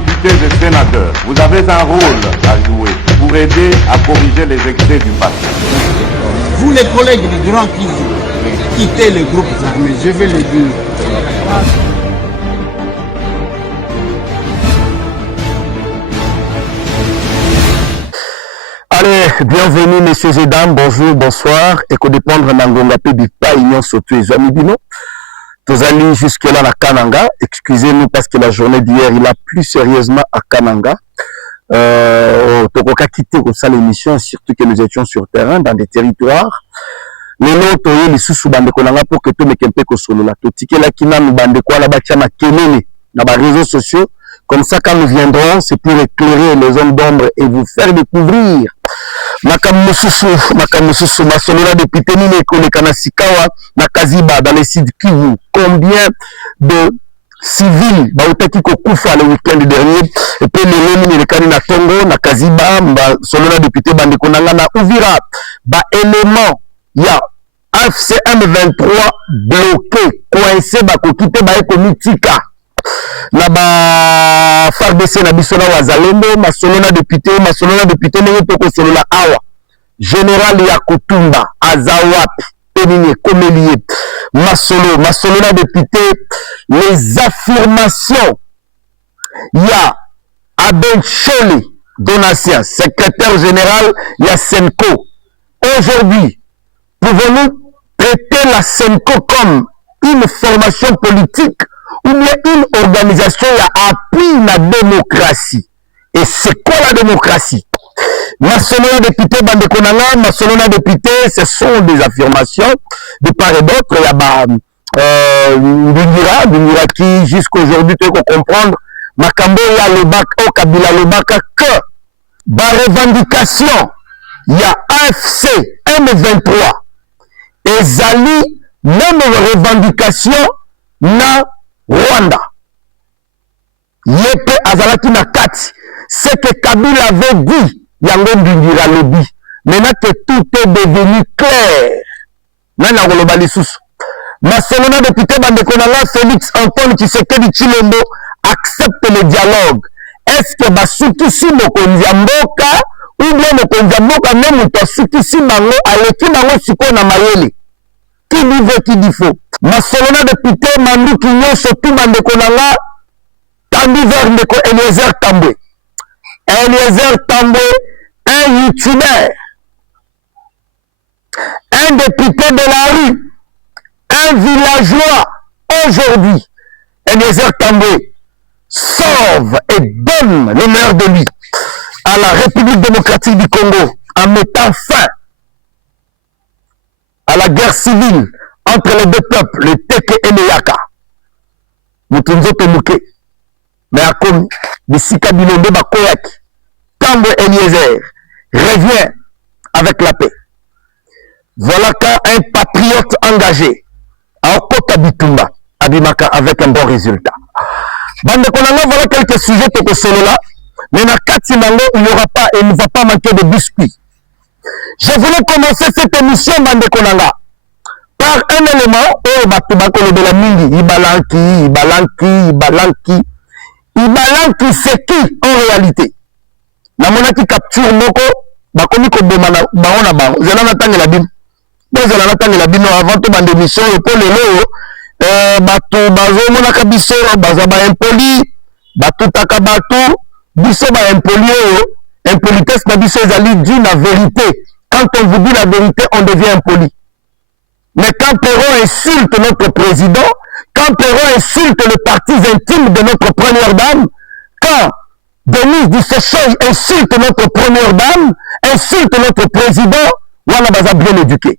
députés et sénateurs, vous avez un rôle à jouer pour aider à corriger les excès du passé. Vous les collègues du Grand Kivu, quittez les groupes armés, je vais le dire. Allez, bienvenue messieurs et dames, bonjour, bonsoir. Et qu'on dépendre Nangonga Pébipa, Union Soto et Zoamibino. Tous allés jusque-là à Kananga. Excusez-nous parce que la journée d'hier, il a plus sérieusement à Kananga. Tokoka quitté comme ça l'émission, surtout que nous étions sur terrain, dans des territoires. Les nôtres, les sous bande konanga pour que tout me kempe ko solo la. Tout ticket là qui n'a nous bande quoi là-bas tiens ma kenene dans les réseaux sociaux. Comme ça, quand nous viendrons, c'est pour éclairer les hommes d'ombre et vous faire découvrir. Makamususu, Masolola depuis Tenine, Kolekana-Sikawa, Nakaziba, dans les sites Kivu. Combien de civils, Bautaki Kokufa le week-end dernier, et puis les Lémini, les Kanina Tongo, Nakaziba, Solola depuis Bandekonanga, na Uvira, élément, il y a FCM23 bloqué, coincé, Bakokite, Ekomitika. Na FARDC na biso na wazalendo masolona député nengi toko solola awa général ya Kutumba azawapi penini komelie masolona député les affirmations ya Aben Chole Donatien secrétaire général ya Senko. Aujourd'hui pouvons-nous traiter la Senko comme une formation politique ou bien une organisation qui appuie la démocratie? Et c'est quoi la démocratie? National député Bandekonanga, national député, ce sont des affirmations de part et d'autre. Il y a Ndungira qui jusqu'aujourd'hui, tu peux comprendre, Makambo ya Lobaka, au Kabila Lobaka, que par revendication, il y a AFC M23 et Zali, même revendication, na Rwanda. Yepe Azalaki na kati. C'est que Kabila avait dit, Yango Ndungira lobby. Maintenant que tout est devenu clair. Nana Golobali Soussou. Masolona député Bandekonanga Félix Antoine Tshisekedi Tshilombo accepte le dialogue. Est-ce que Basukisi Mokonzi Mboka ou bien Mokonzi Mboka même Tosukisi Bango aleki Bango siko na mayele? Qui dit vrai, qui dit faux? Masolona député Mandou Kinyo surtout Bandekonanga tendu vers Ndeko Eliezer Tambwe. Eliezer Tambwe, un youtubeur, un député de la rue, un villageois. Aujourd'hui, Eliezer Tambwe sauve et donne le meilleur de lui à la République démocratique du Congo en mettant fin à la guerre civile entre les deux peuples, le Teke et le Yaka. Mutunzo Temuke. Mais à comme Bissika Bilombe Bakoyaki, Tambo Eliezer revient avec la paix. Voilà quand un patriote engagé à Okota Bitumba Abimaka avec un bon résultat. Bande Konanga, voilà quelques sujets pour solo là. Mais dans Katinango, il n'y aura pas et il ne va pas manquer de biscuits. Je voulais commencer cette émission Bande Konanga par un élément où Batubako de la Mingi, Ibalanki, c'est qui en réalité? La monarchie capture Moko, Bakomi Kobomana, Baona Bao, Zelana Tangelabim. Zelana Tangelabim, avant tout, bande d'émission, et pour les lots, Bato, Bazo, Monakabiso, Bazaba impoli, Bato Takabato, Biso ba impoli, impolitesse, Nabiso Zali dit la vérité. Quand on vous dit la vérité, on devient impoli. Mais quand Perron insulte notre président, quand Perron insulte les partis intimes de notre première dame, quand Denise Dissecheuil insulte notre première dame, insulte notre président, voilà, baza bien éduqué.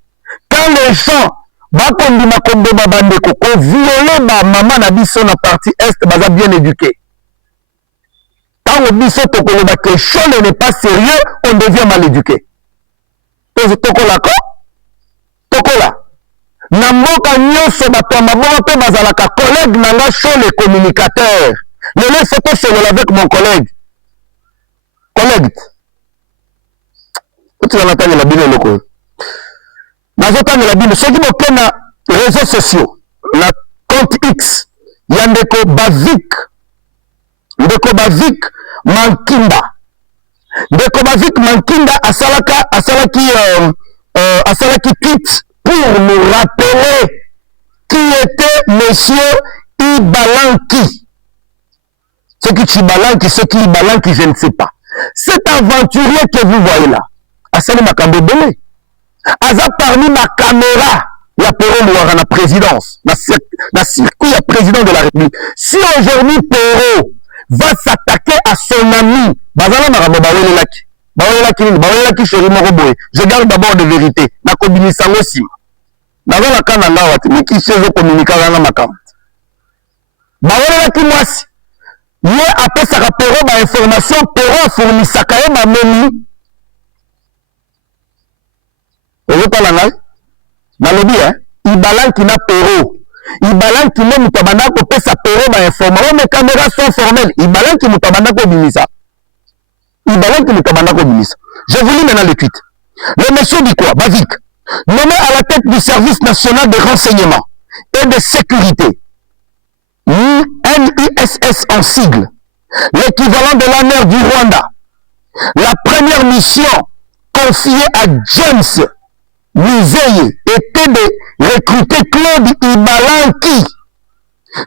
Quand les gens, bakondi makombe babandeko, ko violé ma maman na biso na partie est, baza bien éduqué. Quand on biso tokoloba que chose n'est pas sérieux, on devient mal éduqué. Tokola ko? Tokola. Namboka nyonso bato ya mabongo mpe bazalaka collègue nanga show les communicateurs. Lelo photo solo avec mon collègue. Collègue. Tu vas m'attendre la bino loko. Nazotanga la bino soki boke na réseaux sociaux, na compte X, yandeko Bavik ndeko Bavik Mankinda. Ndeko Bavik Mankinda asalaki tweet pour nous rappeler qui était monsieur Ibalanki. Ce qui Ibalanki, ce qui Ibalanki, je ne sais pas. Cet aventurier que vous voyez là, Asali Makambebele, Aza parmi ma caméra, il y a Perron Louara, la présidence, la circuit, il y a président de la République. Si aujourd'hui Perron va s'attaquer à son ami, Bazala Marabo Bawelelaki, Bawelelaki Chéri Moroboé, je garde d'abord de vérité, na Kobinisango Sima. Bazala Kananga Wati, mais qui chez eux communiquer dans ma carte. Bawelelaki Mwasi, ye après ça Perron ba information, Perron a fourni Sakaye ba menu. Vous parlez là? Dans le bien, Ibalanki na Perron. Ibalanki ne mutabandako pesa Perron ba information, mes caméras sont formelles. Ibalanki mutabandako bimisa. Ibalanki mutabandako bimisa. Je vous lis maintenant le tweet. Le monsieur dit quoi? Bavik, nommé à la tête du service national de renseignement et de sécurité, NISS en sigle, l'équivalent de la mer du Rwanda. La première mission confiée à James Muzeye était de recruter Claude Ibalanki.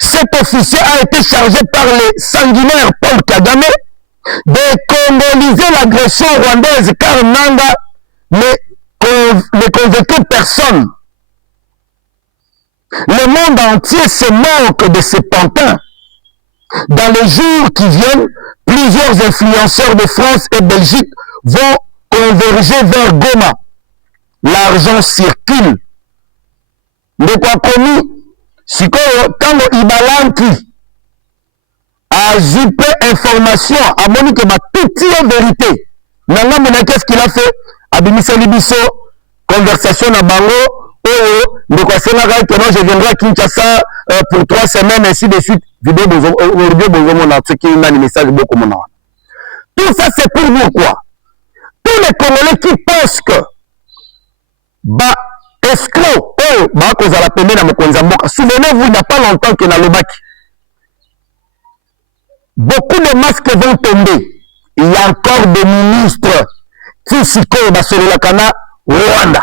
Cet officier a été chargé par le sanguinaire Paul Kagame de congoliser l'agression rwandaise car Nanga ne convainquait personne. Le monde entier se moque de ces pantins. Dans les jours qui viennent, plusieurs influenceurs de France et Belgique vont converger vers Goma. L'argent circule. De quoi commis, si quand Ibalanki a zippé information, a moni que ma toute vérité, maintenant, qu'est-ce qu'il a fait? Abimisa Libiso, conversation à Bango, de quoi c'est là que moi je viendrai à Kinshasa pour 3 semaines, ainsi de suite. Vidéo, ce qui est un message beaucoup moins. Tout ça, c'est pour nous quoi? Tous les Congolais qui pensent que bah, escroc, souvenez-vous, il n'y a pas longtemps que Nalobaki, beaucoup de masques vont tomber. Il y a encore des ministres qui s'y collent sur le Kana Rwanda.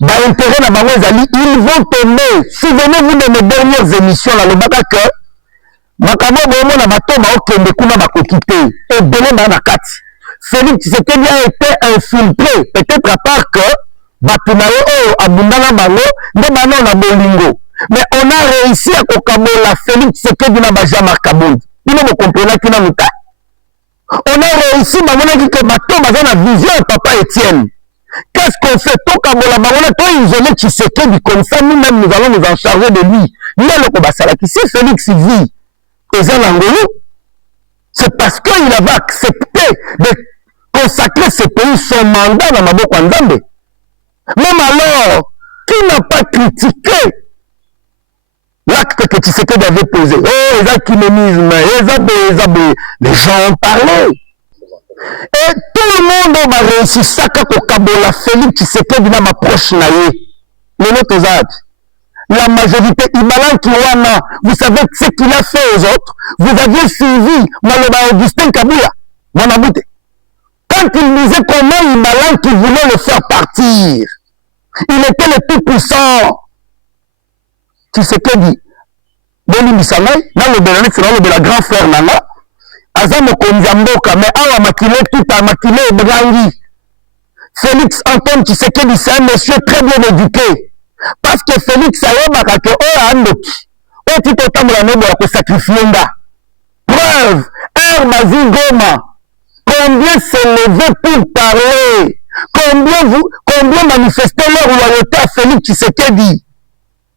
Bah, intérêt na bango ezali, ils vont tomber. Souvenez-vous de mes dernières émissions, là, le bagaka, makamo bomo na bato ba okende kuna bakokite, et belé na nakati. Félix Tshisekedi a été infiltré, peut-être à part que Batunayo Abundana Bango, de Banon na Bolingo. Mais on a réussi à Kokabola Félix Tshisekedi na Bajama Kabound. Il ne me comprenait qu'il n'a pas. On a réussi à dire que Bato Bazana vision Papa Étienne. Qu'est-ce qu'on fait? Tout Kabola Bango, toi isolé Tshisekedi comme ça, nous-mêmes nous allons nous en charger de lui. Nous allons Kobasalaki. Si Félix vit, c'est parce qu'il avait accepté de consacrer ce pays son mandat dans Maboko Nzambe. Même alors, qui n'a pas critiqué l'acte que Tshisekedi avait posé? Oh, les aquiménismes, les gens ont parlé. Et tout le monde a réussi ça quand Kabola Félix Tshisekedi n'a ma proche naïe. La majorité, Ibalanki Wana, vous savez ce qu'il a fait aux autres. Vous aviez suivi Maloba Augustin Kabila, Manaboute. Quand il disait comment Ibalanki voulait le faire partir, il était le tout puissant. Tshisekedi, Boni Bissamay, dans le Bélané, c'est dans le grand frère Nana, Azamo Konzamboka, mais Awa Makile, tout à Makile et Brangi. Félix Antoine Tshisekedi, c'est un monsieur très bien éduqué. Parce que Félix Ayobaka, que Andoki, tu peux t'amener pour sacrifier. Preuve, Herbazi Goma, combien s'est levé pour parler? Combien manifester leur loyauté à Félix Tshisekedi?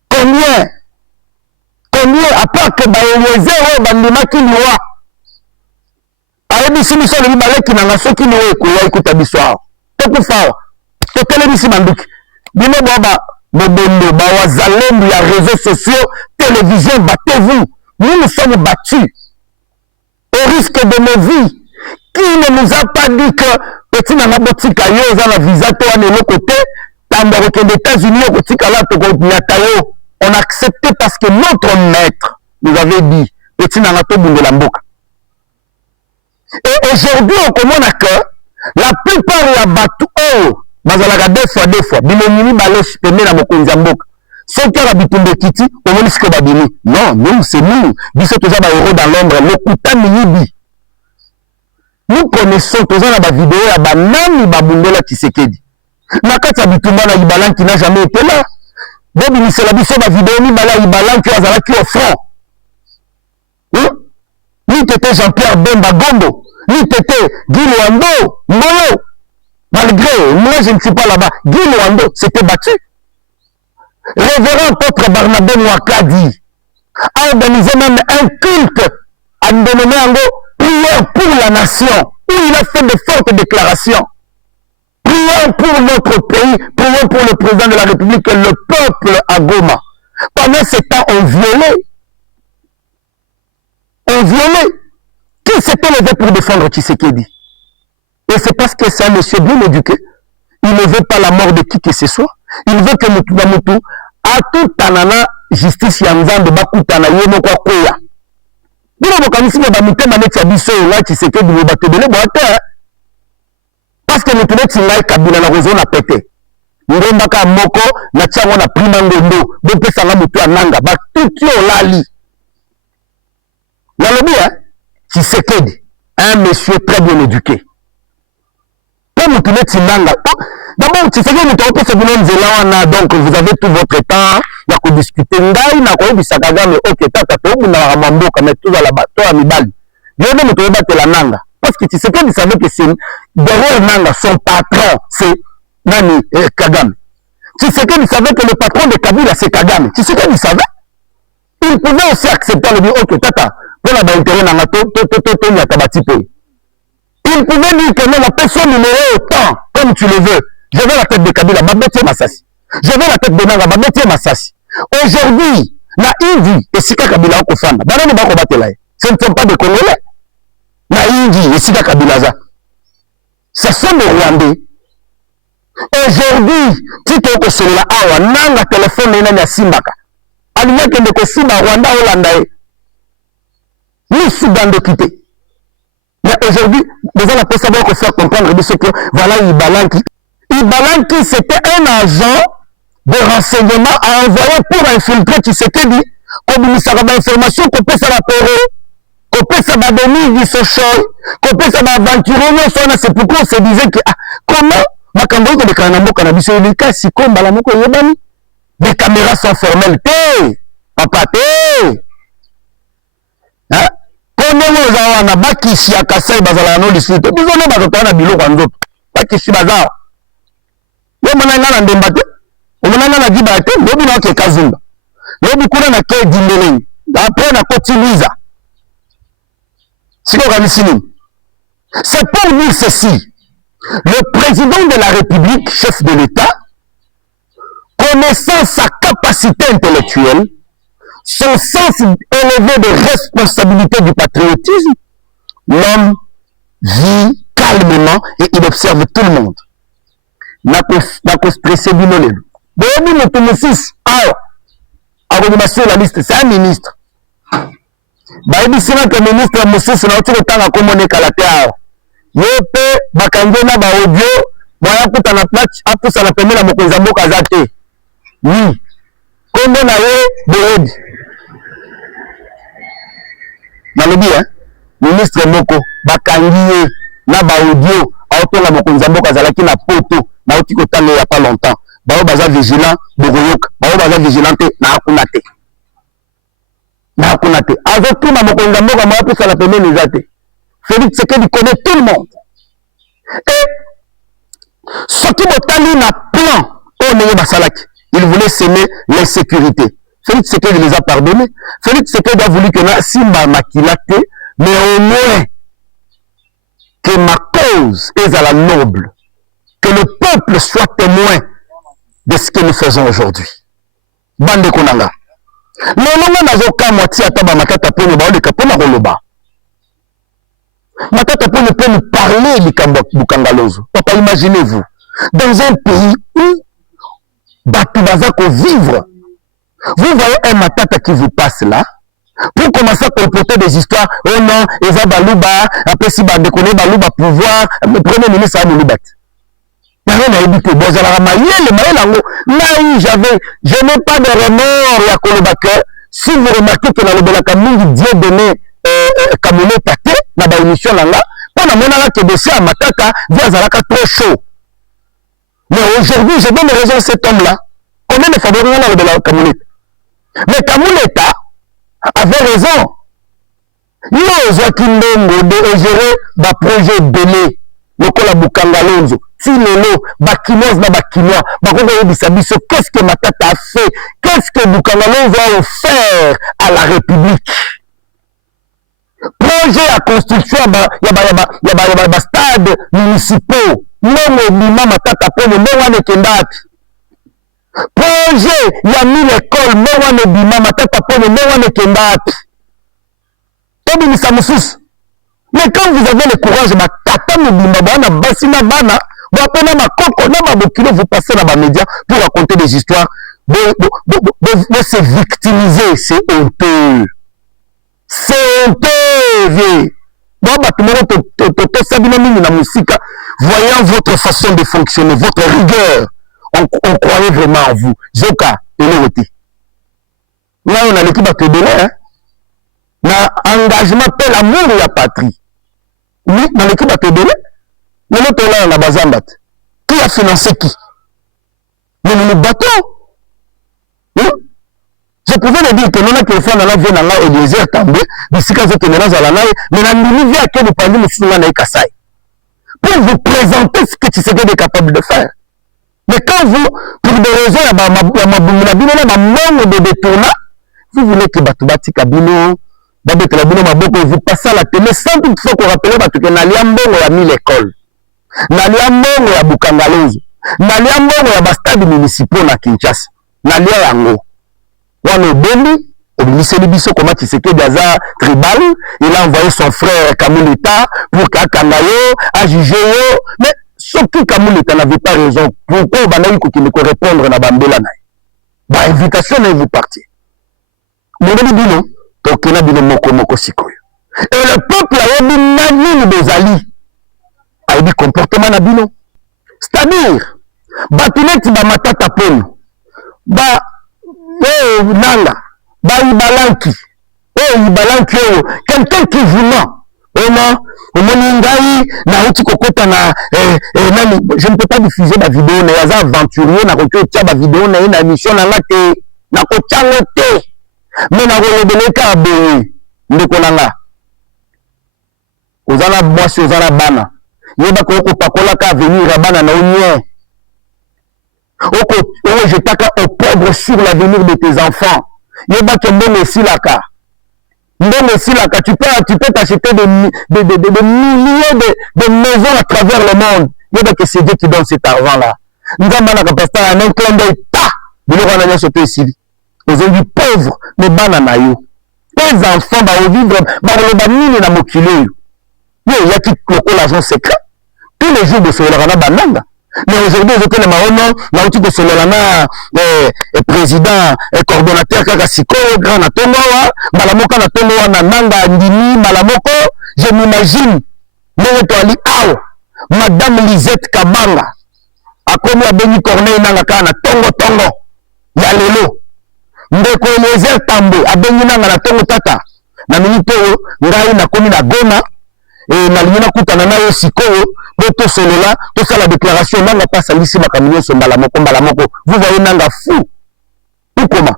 Combien? À part que Baéliezer, Bandima qui loi. Ayebi Simiso le Libalé qui n'a pas qui loi écoute à Bissoir. Tout fort. Tout télévision Mandouk. Bino Baba, Bobondo, Bawazalem, il y a réseaux sociaux, télévision, battez-vous. Nous sommes battus. Au risque de nos vies. Qui ne nous a pas dit que petit nana botika yo za la visa toi de l'autre côté, tamba avec les États-Unis au botika là to on a accepté parce que notre maître nous avait dit etina nga tobundela mboka. Et aujourd'hui on comprend que la plupart ya bato oyo bazalaka deux fois bilongi mibale pembe na mokonzi ya mboka soki aka bitumba ekiti omoni siko babimi. Non, nous c'est nous biso toza bahéros dans l'ombre lokuta miyibi. Nous connaissons toza na bavideo ya banani babundela Tshisekedi na kati ya bitumba na Libalan qui n'a jamais été là. Bobimisela biso bavideo mibale ya Libalan qui azalaki au front. Ni tete Jean-Pierre Bemba Gombo, ni tete Guy Luando Ngoyo. Malgré, moi je ne suis pas là-bas, Guy Luando s'était battu. Révérend apôtre Barnabé Mouakadi a organisé même un culte à dénommer en gros prière pour la nation, où il a fait de fortes déclarations. Prions pour notre pays, prions pour le président de la République et le peuple à Goma. Pendant ce temps, on violait. Qui s'était levé pour défendre Tshisekedi? Et c'est parce que c'est un monsieur bien éduqué. Il ne veut pas la mort de qui que ce soit. Il veut que Mutu a tout tanana justice yanzambe bakutana yemo kwa koya. Bino bokanisi ba mutema neti ya biso la Tshisekedi bo batebele boate. Parce que Mutu neti ngai kabila na rozo na pete. Ngomba ka moko na tsango na prima ngondo. Bo pesa nga Mutu ananga ba tuti olali. Nalobi Tshisekedi, un monsieur très bien éduqué. D'abord, Tshisekedi nous t'a fait une zélawana, donc vous avez tout votre temps, il y a que discuter. Ndaï n'a pas eu Bisakaga, mais ok, tata, tu as un mambo, comme tout à la bateau, à Mibali. Il y a un peu de la nanga. Parce que Tshisekedi savait que c'est derrière Nanga, son patron, c'est Nani Kagame. Tshisekedi savait que le patron de Kabila, c'est Kagame. Tshisekedi savait. Il pouvait aussi accepter le dire, ok, tata, pour la intérêt dans la il pouvait dire que non, la personne numéro autant, comme tu le veux. Je veux la tête de Kabila, Babetier Massassi. Je veux la tête de Nanga, Babetier Massassi. Aujourd'hui, na Indi, et Sika Kabila Okofana, Banani Bakobatela, ce ne sont pas des Congolais. Na Indi, et Sika Kabila, ce sont des Rwandais. Aujourd'hui, si tu es au Sola, Awa, Nanga téléphone, Nana Simbaka. Alia Kendeko Simba, Rwanda, Hollandais. Ni Soudan de quitter. Mais aujourd'hui, nous allons pas savoir faire comprendre que voilà Ibalanki, c'était un agent de renseignement à envoyer pour infiltrer Tshisekedi, comme il s'agit d'informations, qu'on peut s'appeler, qu'on peut s'abandonner du social, qu'on peut s'aventurer, c'est pourquoi on se disait que, comment, Makambo de Kanambo Cannabis, si comme Balamoko Yobani, les caméras sont formelles, papa, hein? Kongo zawa na bakishi ya Kasai bazala no lisite bizone bazotana biloko nzoto bakishi bazao yo mananga na ndembate omananga na dibate lobi na ke kazumba lobi kuna na ke dimbeleni après na kotimiza siko kamisini. C'est pour dire ceci: le président de la République, chef de l'État, connaissant sa capacité intellectuelle, son sens élevé de responsabilité du patriotisme, l'homme vit calmement et il observe tout le monde. La liste, c'est un ministre. Que ministre Moussis na otiko tanga komone kalatea. Yepe bakangena ba audio moya kuta na match apusa na pemela mokonza mboka zate. Oui. Kombo na ye Boedi. Nalobi ministre moko bakangiye na ba audio aotonga mokonza mboka zalaki na poto na otiko tanga ya pas longtemps. Bao baza vigilant bogoyoka. Bao baza vigilante na akunate. Na akunate. Azotuma mokonza mboka mwa pusa na pemela zate. Félix Tshisekedi connaît tout le monde. Et ce qui m'a na plan au Neye Basalaki, il voulait semer l'insécurité. Félix Tshisekedi les a pardonnés. Félix Tshisekedi a voulu que na Simba Makilate, mais au moins que ma cause est à la noble, que le peuple soit témoin de ce que nous faisons aujourd'hui. Bande Konanga. Lolonga nazoka mwati ataba makata pone ba oleka pona koloba. Matata peut nous parler du Kangalozo. Papa, imaginez-vous, dans un pays où Batubazako vivre, vous voyez un matata qui vous passe là, pour commencer à colporter des histoires. Oh non, Eza Balouba, après si Bandekone Balouba pouvoir, le premier ministre a Moulibat. Je n'ai pas de remords à Kolobaka. Si vous remarquez que dans le Belakamou, Dieu donné Kamone Tate, dans la émission là, pendant mon arrêt de dossier à Mataka, via Zalaka trop chaud. Mais aujourd'hui, je donne raison à cet homme-là. Combien de favoris dans le Belakamou? Mais Kamouleta avait raison. Nous, Joaquin Bongo, de gérer le projet Belé, le Kolabukanga Lonzo. Tilelo, Bakinoise na Bakinois, qu'est-ce que Matata a fait? Qu'est-ce que Bukangalon va offrir à la République? Projet à construction, il y a stade municipaux. Non, Bima Matata pour le Mouane Kendat. Projet, il y a mis l'école, Mouane Bima Matata pour le Mouane Kendat. Tobi Samoussous. Mais quand vous avez le courage, Matata Mouima Bana, Bassina Bana, vous passez dans les médias pour raconter des histoires, de se victimiser, c'est honteux. C'est honteux. Voyant votre façon de fonctionner, votre rigueur, on croyait vraiment en vous. Zoka, et l'autre. Là, on a l'équipe à te donner, hein. L'engagement pour l'amour de la patrie. Oui, dans l'équipe à te donner. Mais l'autre là, on a Bazambat. Qui a financé qui? Mais nous nous battons. Oui? Je pouvais le dire que nous avons fait faire dans la vie dans la Eliezer També, d'ici qu'à ce que nous avons fait, mais nous avons vu à quel point nous sommes Kassai. Pour vous présenter ce que tu sais est capable de faire. Mais quand vous, pour des raisons, il y a de détournement, vous voulez que Batubati Kabino, vous passez à la télé sans toutefois qu'on rappelle que Naliambo a mis l'école. Naliambo ya Bukangalozo. Naliambo ya bastade municipaux na Kinshasa. Nalia yango. Wana Bombi, Obiliseli Biso comment Tshisekedi Aza tribal, il a envoyé son frère Kamouleta pour qu'Akangayo a jugé yo. Mais surtout Kamouleta n'avait pas raison. Pourquoi Banaï qui ne peut répondre na Bambela na. Ba invitation na vous partir. Mon bino, tokena bino moko sikoyo. Et le peuple a dit nani bezali. A dit comportement na bino. C'est-à-dire, batuneti ba matata pono. Ba nanga. Ba ibalanki. Ibalanki quelqu'un qui vous ment. Je ne peux pas diffuser la vidéo, mais il y a aventurier, na vidéo, na émission, na mais na relebeleka be ndeko nanga ozala mwasi ozala bana yeba ko pakola ka venir bana na onye oko jetaka au pauvre sur l'avenir de tes enfants yeba que mbongo silaka tu peux t'acheter des milliers de maisons à travers le monde yeba que c'est Dieu qui donne cet argent là ngamba na kapasta un clin d'œil ta biloko na nyoso pe sili. Aujourd'hui pauvres, mais bananayo. Les enfants vont vivre, vont na mokile. Il y a qui cloque l'argent secret. Tous les jours de Solana banana. Mais aujourd'hui, je connais Marono, l'outil de Solana, président, coordonnateur Kakasiko, grand Natongoa, Malamoka Natongoa, Nananga, Ndini, Malamoko, je m'imagine, Meretoli Ao, Madame Lisette Kabanga, a comme la Béni Corneille Nangakana, Tongo, Yalelo. Ndeko Eliezer Tambo abengi nanga na tongo tata na minute ngai na komi na Goma et na lina kutana na yo sikoyo to solola to sala déclaration nanga pasa lisi makamio so mbala moko vous voyez nanga fou tout comment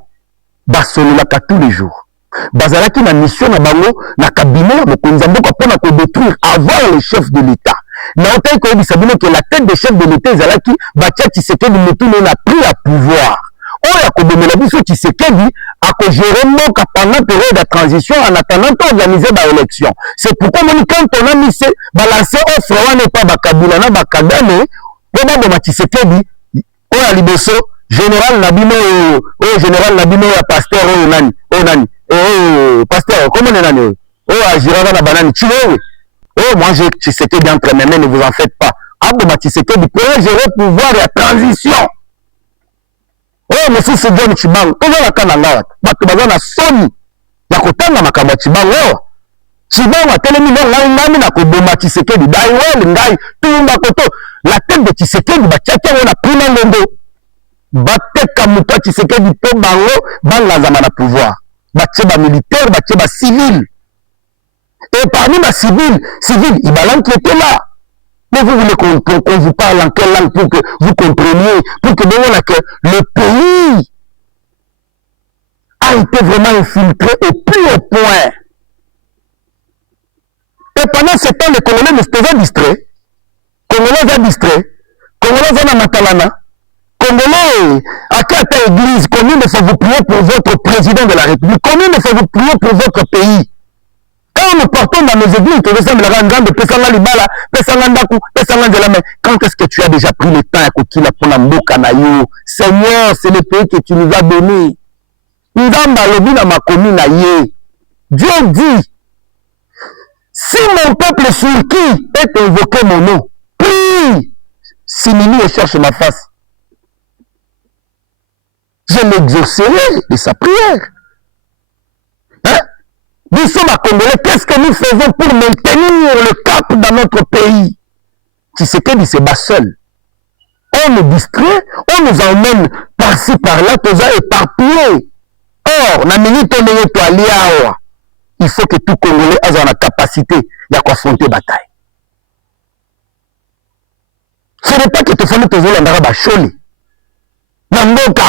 basolola ka tous les jours bazalaki na mission na bango na cabinet mokonzi mboka pona ko détruire avant le chef de l'état na otai ko bisabino que la tête des chefs de l'état ezalaki Batiati Tshisekedi Moutouné n'a pris à pouvoir. Oya kobomela biso Tshisekedi a gérer moka pendant période de transition en attendant d'organiser ba élection. C'est pourquoi quand on a mis balancer offre wana pas bakabila na bakagame pour ba Tshisekedi oya liboso général Nabino général Nabino ya pasteur nani pasteur comment on nani Girard na banani tuwe moi j'ai Tshisekedi entre mes mains, ne vous en faites pas. Abou Tshisekedi pour gérer pouvoir et transition. Mais si c'est John Chibango, tout le monde a bato bazana soni. ya kotanga makambo ya Chibango. Chibango atelemi ngami na koboma Tshisekedi daiwel ngai tumba koto la tête de Tshisekedi batiaki yango na prima ngongo bateka moto ya Tshisekedi mpo bango banganzama na pouvoir batie bamilitaire batie bacivile et parmi bacivile Ibalan qui était là. Mais vous voulez qu'on vous parle en quelle langue pour que vous compreniez, pour que le pays a été vraiment infiltré au plus haut point. Et pendant ce temps, les Congolais ne étaient distraits. Congolais ont Matalana. Congolais, à quelle église, combien de fois vous priez pour votre président de la République? Combien de fois vous priez pour votre pays? Quand nous partons dans nos églises, quand est-ce que tu as déjà pris le temps à Kokila pour la Mbokanayo? Seigneur, c'est le pays que tu nous as donné. Dieu dit, si mon peuple sur qui est invoqué mon nom, prie, Simini et cherche ma face, je l'exaucerai de sa prière. Hein? Nous sommes à Congolais, qu'est-ce que nous faisons pour maintenir le cap dans notre pays? Tshisekedi se bat seul. On nous distrait, on nous emmène par-ci par-là, tous éparpillés. Or, na minute on est toali awa, il faut que tout Congolais ait la capacité d'affronter la bataille. Ce n'est pas que tu fais tous les gens bacholi. Namboka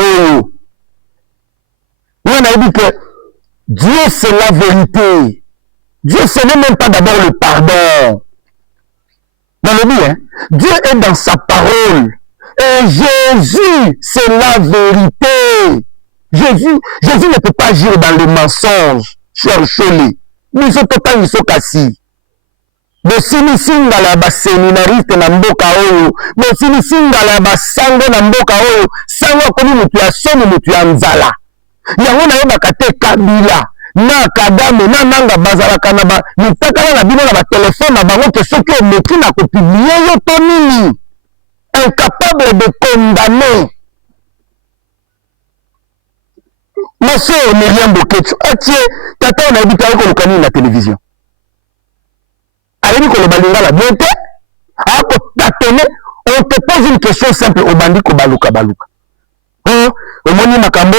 oyo. On a dit que Dieu c'est la vérité. Dieu ce n'est même pas d'abord le pardon. Dans le bien, Dieu est dans sa parole. Et Jésus c'est la vérité. Jésus ne peut pas agir dans le mensonge. Cherchez-les. Nous sommes totalement kassi. Bosini singala ba séminariste na mboka oyo. Bosini singala ba sango na mboka oyo. Sango komi mutu ya soni mutu ya nzala. Yango na yeba kate Kabila. Na Kagame na nanga bazalaka na ba mutakala na bino na ba téléphone na bango ke soki omeki na kopublier yo to nini. Incapable de condamner. Monsieur Myriam Bokecho, tata on a habité avec le canal de la télévision. Allez, qu'on balinga la beauté, on te pose une question simple au bandit ko baluka. Au moni makambo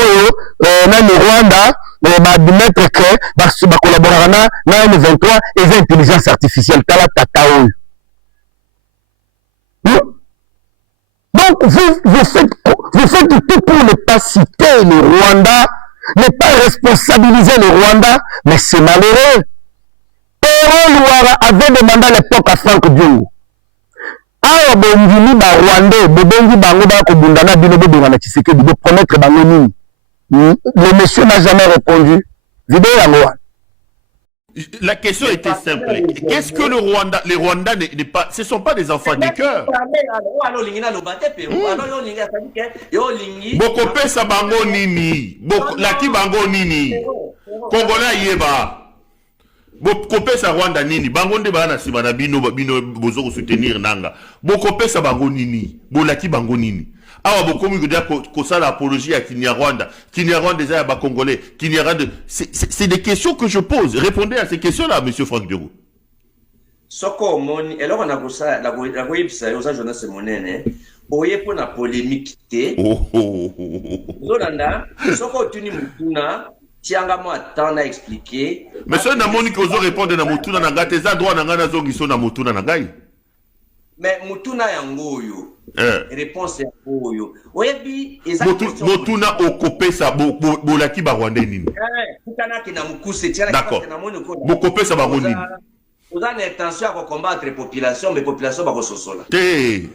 na le Rwanda, ba admettre que ba collaborer na M23 et l'intelligence artificielle tala tata. Donc vous faites tout pour ne pas citer le Rwanda, ne pas responsabiliser le Rwanda, mais c'est malheureux. Péron Louara avait demandé à l'époque à Franck Diongo. Ah, Bongini, Rwandais, Bobongi, Bango, Kobundana, Binobo, Bongana, Tshisekedi, de promettre Bangonini. Le monsieur n'a jamais répondu. Vidéo à moi. La question était simple. Qu'est-ce que le Rwanda, les Rwandais n'est pas, ce ne sont pas des enfants du cœur. Bokope sa bango nini, laki bango nini, Congolais yeba. Bokope sa Rwanda nini, bango nde bana sima na bino bozo soutenir nanga. Bokope sa bango nini, bolaki bango nini. Awa bokomi ko ça l'apologie à Kinyarwanda des ba Congolais, Kinyarwanda, c'est des questions que je pose. Répondez à ces questions-là, monsieur Franck Diogo. Soko moni, alors on a pour ça la website aux journalistes monene, oye pour la polémique té. Zolanda, soko tuni mutuna, tianga mo attendre à expliquer. Monsieur na moni ko zo répondre na mutuna na ngate za droit na ngana zo ngiso na mutuna na ngai. Mais mutuna yango yo. Réponse ya oyo. Oyebi motuna okopesa bolaki ba Rwandais nini? Kutana kina mukuse tiana na moni ko. Bokopesa ba nini? Vous avez l'intention à combattre la population, mais la population va ressourcer. Mais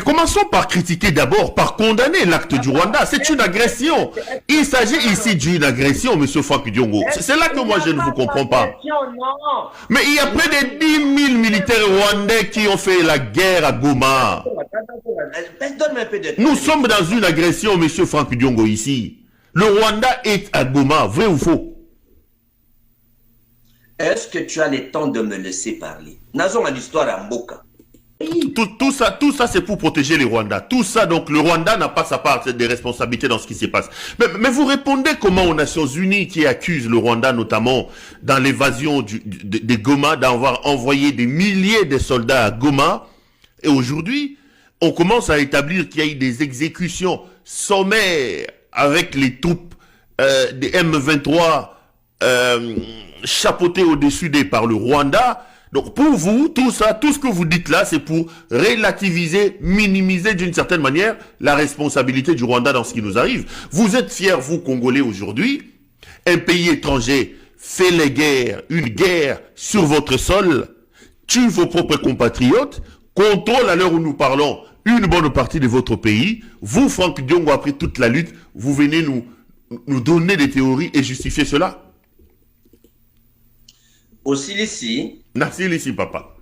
commençons par critiquer d'abord, par condamner l'acte du Rwanda. C'est une agression. Il s'agit ici d'une agression, monsieur Franck Diongo. C'est là que moi je ne vous comprends pas. Mais il y a près de 10 000 militaires rwandais qui ont fait la guerre à Goma. Nous sommes dans une agression, monsieur Franck Diongo, ici. Le Rwanda est à Goma, vrai ou faux? Est-ce que tu as le temps de me laisser parler? Nazon à l'histoire à Mboka. Tout ça c'est pour protéger les Rwandais. Tout ça, donc le Rwanda n'a pas sa part des responsabilités dans ce qui se passe. Mais vous répondez comment aux Nations Unies qui accusent le Rwanda notamment dans l'évasion des Goma d'avoir envoyé des milliers de soldats à Goma. Et aujourd'hui, on commence à établir qu'il y a eu des exécutions sommaires avec les troupes des M23 chapeautées au-dessus par le Rwanda. Donc pour vous, tout ça, tout ce que vous dites là, c'est pour relativiser, minimiser d'une certaine manière la responsabilité du Rwanda dans ce qui nous arrive. Vous êtes fiers, vous Congolais aujourd'hui, un pays étranger fait une guerre sur votre sol, tue vos propres compatriotes, contrôle à l'heure où nous parlons une bonne partie de votre pays. Vous, Franck Diongo, après toute la lutte, vous venez nous donner des théories et justifier cela. Aussi ici. Merci ici, papa.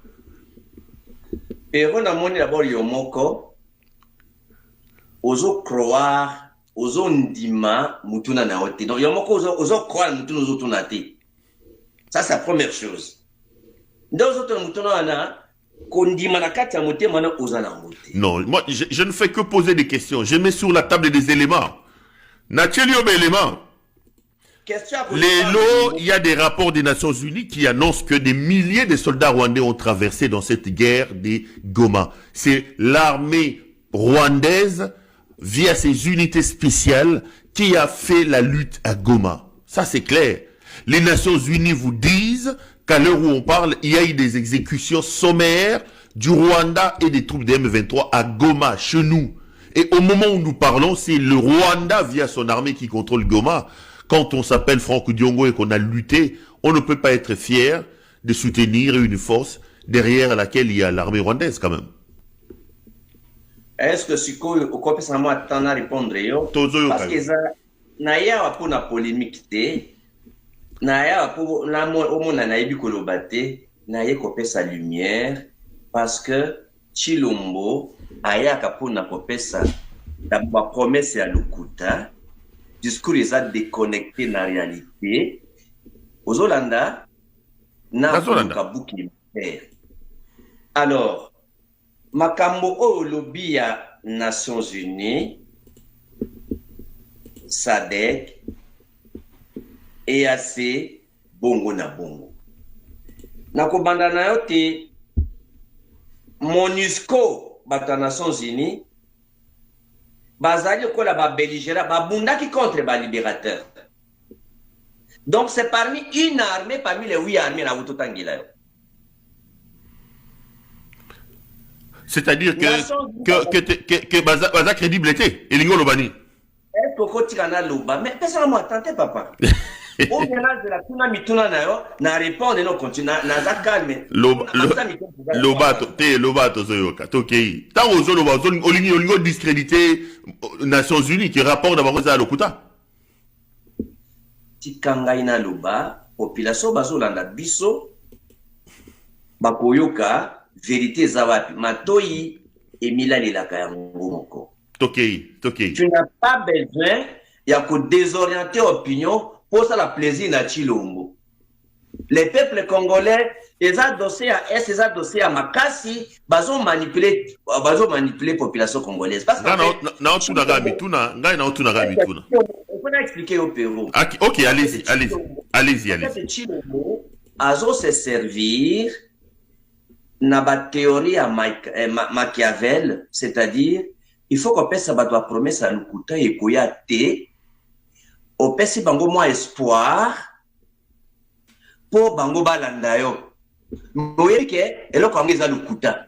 Et on a monné d'abord Yomoko. Ozo croire, ozo ndima, mutuna na ote. Donc Yomoko ozo croire mutuna ozo tunate. Ça c'est la première chose. Dans autres mutuna na kondima na kati ya mote mana oza na mote. Non, moi je ne fais que poser des questions. Je mets sur la table des éléments. N'a-t-il eu éléments? Il y a des rapports des Nations Unies qui annoncent que des milliers de soldats rwandais ont traversé dans cette guerre des Goma. C'est l'armée rwandaise, via ses unités spéciales, qui a fait la lutte à Goma. Ça, c'est clair. Les Nations Unies vous disent qu'à l'heure où on parle, il y a eu des exécutions sommaires du Rwanda et des troupes des M23 à Goma, chez nous. Et au moment où nous parlons, c'est le Rwanda, via son armée, qui contrôle Goma. Quand on s'appelle Franck Diongo et qu'on a lutté, on ne peut pas être fier de soutenir une force derrière laquelle il y a l'armée rwandaise quand même. Est-ce que si on peut seulement attendre à répondre? Parce que ça n'a pas pour la polémique, n'a pas pour la naïbi kolobate, n'a pas sa lumière, parce que Chilombo a pour na popesa la promesse à Lukuta. Discours est déconnecté de la réalité. Aux Hollanda, n'a pas de alors, Makambo au lobby à Nations Unies, SADC, EAC, Bongo na Bongo. Nakobanda na yote, MONUSCO, bata Nations Unies, bazali kola ba belligérant ba bundaki contre ba libérateur. Donc c'est parmi une armée parmi les 8 armées na utotangila. C'est-à-dire que baza crédible était elingo lobani. Est-ce que kotikana loba mais personne moi tenter papa. Au ménage de la tuna mituna na yo na répondre non continue na za calme. Lobato zoyoka tokei. Tant aux loba olingo discrédité Nations Unies qui rapporte d'abord ça à Lokuta. Tikanga ina loba population bazolanda biso bakoyoka vérité za wapi matoi emila lelaka ya ngomoko. Tokei. Tu n'as pas besoin ya ko désorienter opinion pour ça la plaisir na Chilombo. Les peuples congolais, ils ont dossier à S, ils ont dossier à Makassi, ils ont manipulé la population congolaise. Parce que on peut expliquer au Pérou. Ok, allez-y. Chilombo, ils se servir na ba théorie à Machiavel, c'est-à-dire il faut qu'on passe sa promesse à Lukuta et Koyate. Au pesi bango moi espoir pour bango balanda yo moye ke eloko angeza Lukuta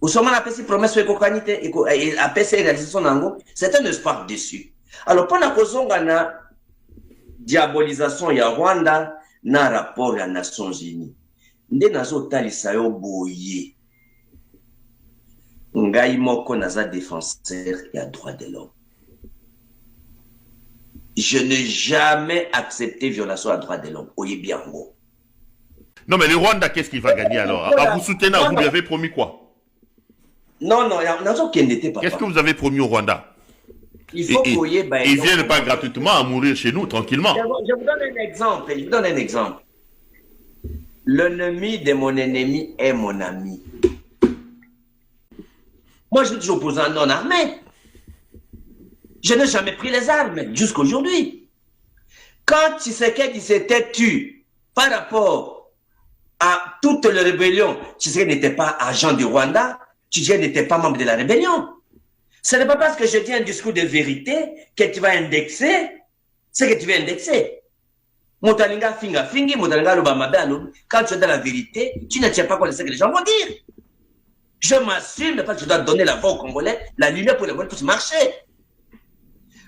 usoma na pesi promesse ko kanite et a pesi réalisation nango c'est un espoir déçu. Alors pendant kozonga na diabolisation ya Rwanda na rapport ya Nations Unies nde nazo talisa yo boye ngai moko naza défenseur ya droit de l'homme. Je n'ai jamais accepté violation à droit de l'homme. Oyebiango. Non, mais le Rwanda, qu'est-ce qu'il va gagner alors? À vous soutenir, vous lui avez promis quoi? Non, n'était pas. Qu'est-ce que vous avez promis au Rwanda? Il faut qu'ils ne viennent pas gratuitement à mourir chez nous, tranquillement. Je vous donne un exemple. L'ennemi de mon ennemi est mon ami. Moi, je suis opposant non armé. Je n'ai jamais pris les armes jusqu'à aujourd'hui. Quand Tshisekedi s'était tué par rapport à toutes les rébellions, Tshisekedi n'était pas agent du Rwanda, Tshisekedi n'était pas membre de la rébellion. Ce n'est pas parce que je dis un discours de vérité que tu vas indexer ce que tu veux indexer. Motalinga finga fingi, motalinga lobamabe. Quand tu es dans la vérité, tu ne tiens pas compte de ce que les gens vont dire. Je m'assume parce que je dois donner la voix aux Congolais, la lumière pour les voix puissent marcher.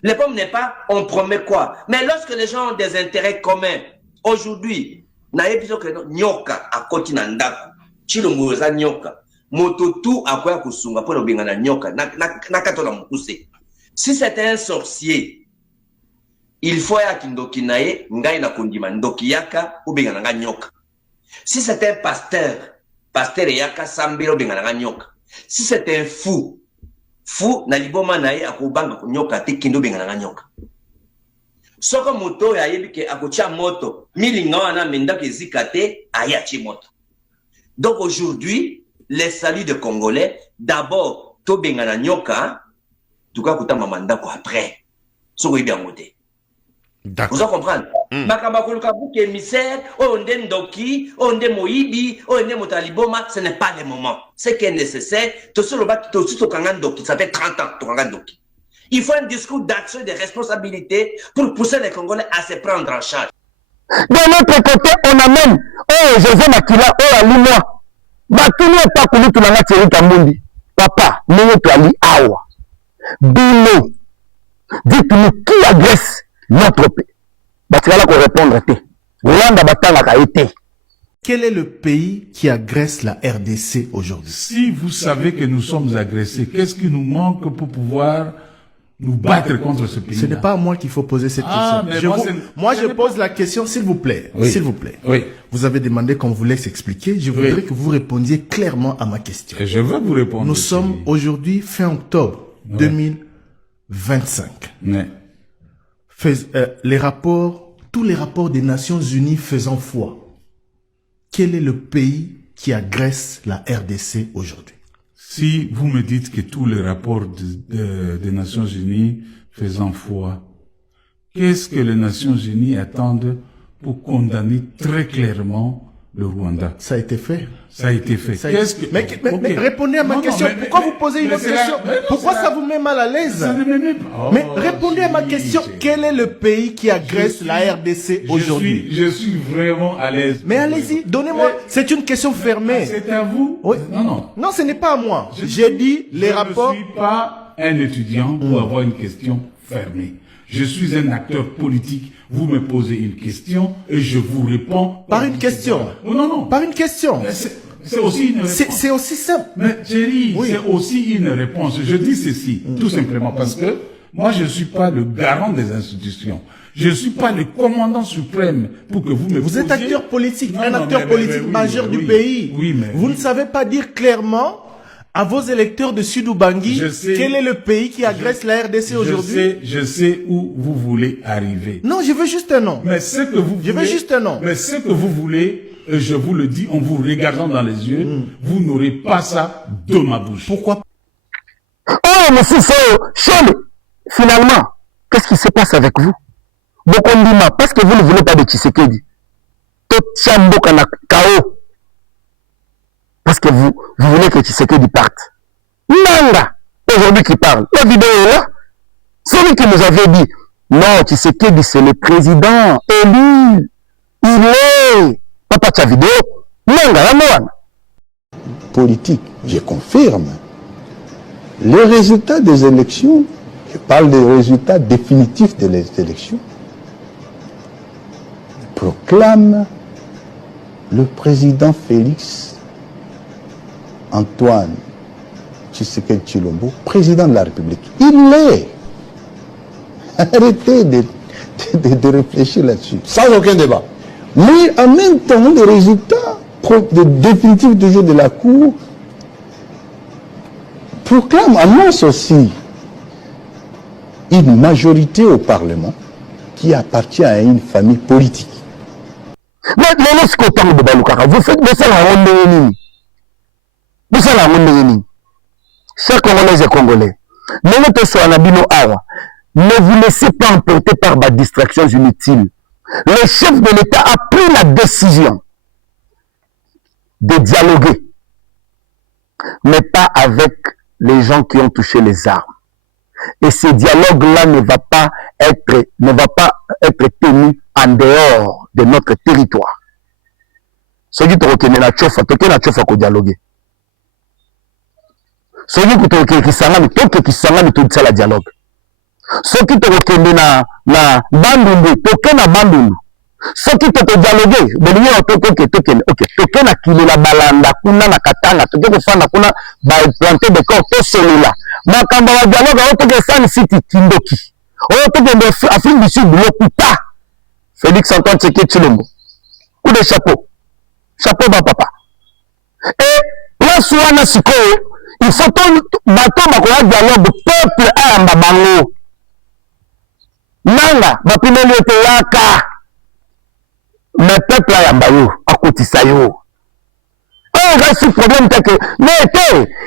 Le problème n'est pas on promet quoi. Mais lorsque les gens ont des intérêts communs, aujourd'hui, naye biso que nyoka à côté nandako, chilo mouza nyoka, mototu à quoi kusunga pour le na nyoka, nakatola mukuse. Si c'était un sorcier, il faut ya kindoki naye, ngai na kondima ndoki yaka, ou benga na nyoka. Si c'était un pasteur yaka sambiro benga na nyoka. Si c'était un fou na liboma naye akubanga kunyoka te kindo benga na nyoka. Soko moto ya yebike akocha moto, milinga wana mendaka ezikate ayachi moto. Donc aujourd'hui, les saluts de Congolais, d'abord to benga na nyoka, tuka kutama mandako après. Soko yebi amote. Vous en comprenez? Makabakuluka bouke émissaire, onde ndoki, onde moibi, onde motaliboma, ce n'est pas le moment. Ce qui est nécessaire, tout ce ndoki, ça fait 30 ans, tokanga ndoki. Il faut un discours d'action et de responsabilité pour pousser les Congolais à se prendre en charge. De notre côté, on amène, José Makila, Alimoa, Batuni et Pakulu, tu n'as pas Kamundi. Papa, nous Ali Awa. Bino, dites-nous qui agresse notre pays. Quel est le pays qui agresse la RDC aujourd'hui? Si vous savez que nous sommes agressés, qu'est-ce qui nous manque pour pouvoir nous battre contre ce pays? Ce n'est pas à moi qu'il faut poser cette question. Moi, je pose la question, s'il vous plaît. Oui. S'il vous plaît. Oui. Vous avez demandé qu'on vous laisse expliquer. Je voudrais que vous répondiez clairement à ma question. Et je veux vous répondre. Nous sommes aujourd'hui fin octobre 2025. Ouais. Tous les rapports des Nations Unies faisant foi. Quel est le pays qui agresse la RDC aujourd'hui? Si vous me dites que tous les rapports des Nations Unies faisant foi, qu'est-ce que les Nations Unies attendent pour condamner très clairement le Rwanda? Ça a été fait. Ça a été fait. Mais répondez à ma question. Pourquoi vous posez une autre question? Pourquoi ça vous met mal à l'aise? Ça ne me met pas. Mais répondez à ma question. Quel est le pays qui agresse la RDC aujourd'hui? Je suis vraiment à l'aise. Mais allez-y, donnez-moi. C'est une question fermée. C'est à vous? Oui. Non. Non, ce n'est pas à moi. J'ai dit les rapports. Je ne suis pas un étudiant pour avoir une question fermée. Je suis un acteur politique. Vous me posez une question et je vous réponds par une question. Non. Par une question. C'est aussi une réponse. C'est aussi simple. Mais Thierry, c'est aussi une réponse. Je dis ceci, tout simplement parce que moi, je ne suis pas le garant des institutions. Je ne suis pas le commandant suprême pour que vous me Vous êtes acteur politique, un acteur politique majeur du pays. Oui, mais vous ne savez pas dire clairement à vos électeurs de Sud-Ubangi quel est le pays qui agresse la RDC aujourd'hui. Je sais où vous voulez arriver. Non, je veux juste un nom. Mais ce que vous voulez, je veux juste un nom. Mais ce que vous voulez, je vous le dis en vous regardant dans les yeux, vous n'aurez pas ça de ma bouche. Pourquoi? Oh, monsieur Chole, finalement, qu'est-ce qui se passe avec vous? Bokondima, parce que vous ne voulez pas de Tshisekedi. Totchamboka na Kao. Parce que vous voulez que Tshisekedi parte. Nanga, aujourd'hui qui parle. La vidéo est là. Celui qui nous avait dit, non, Tshisekedi c'est le président élu. Il est. Papa ta vidéo. Nanga, la moine. Politique, je confirme. Les résultats des élections, je parle des résultats définitifs des élections, proclament le président Félix Antoine Tshisekedi Tshilombo, président de la République. Il l'est. Arrêtez de réfléchir là-dessus, sans aucun débat. Mais en même temps, les résultats définitifs du jeu de la Cour proclament, annonce aussi une majorité au Parlement qui appartient à une famille politique. Mais vous faites de ça la ronde. chers Congolaises et Congolais, ne vous laissez pas emporter par des distractions inutiles. Le chef de l'État a pris la décision de dialoguer, mais pas avec les gens qui ont touché les armes. Et ce dialogue-là ne va pas être tenu en dehors de notre territoire. Ce qui est na chofa, toke na chofa ko dialoguer. Ce qui est kisanga, toke kisanga tout ça la dialogue. Ce qui est na bandundu, toke na bandundu. Ce qui est dialoguer, belinye toke na kilo la balanda kuna na katanga, toke ko fana kuna ba planter des corps to celui-là. Makamba wa dialogue o toke San City Kindoki. O toke de Afrique du Sud Lokuta. Félix Antoine Tshisekedi Tshilombo. Coup de chapeau. Chapeau ba papa. Et là soana sikoyo, il faut bato makoya dialogue peuple ayamba bango. Nanga bapimeli ete yaka. Mais peuple ayamba yo, akotisa yo. Oh, reste problème que mais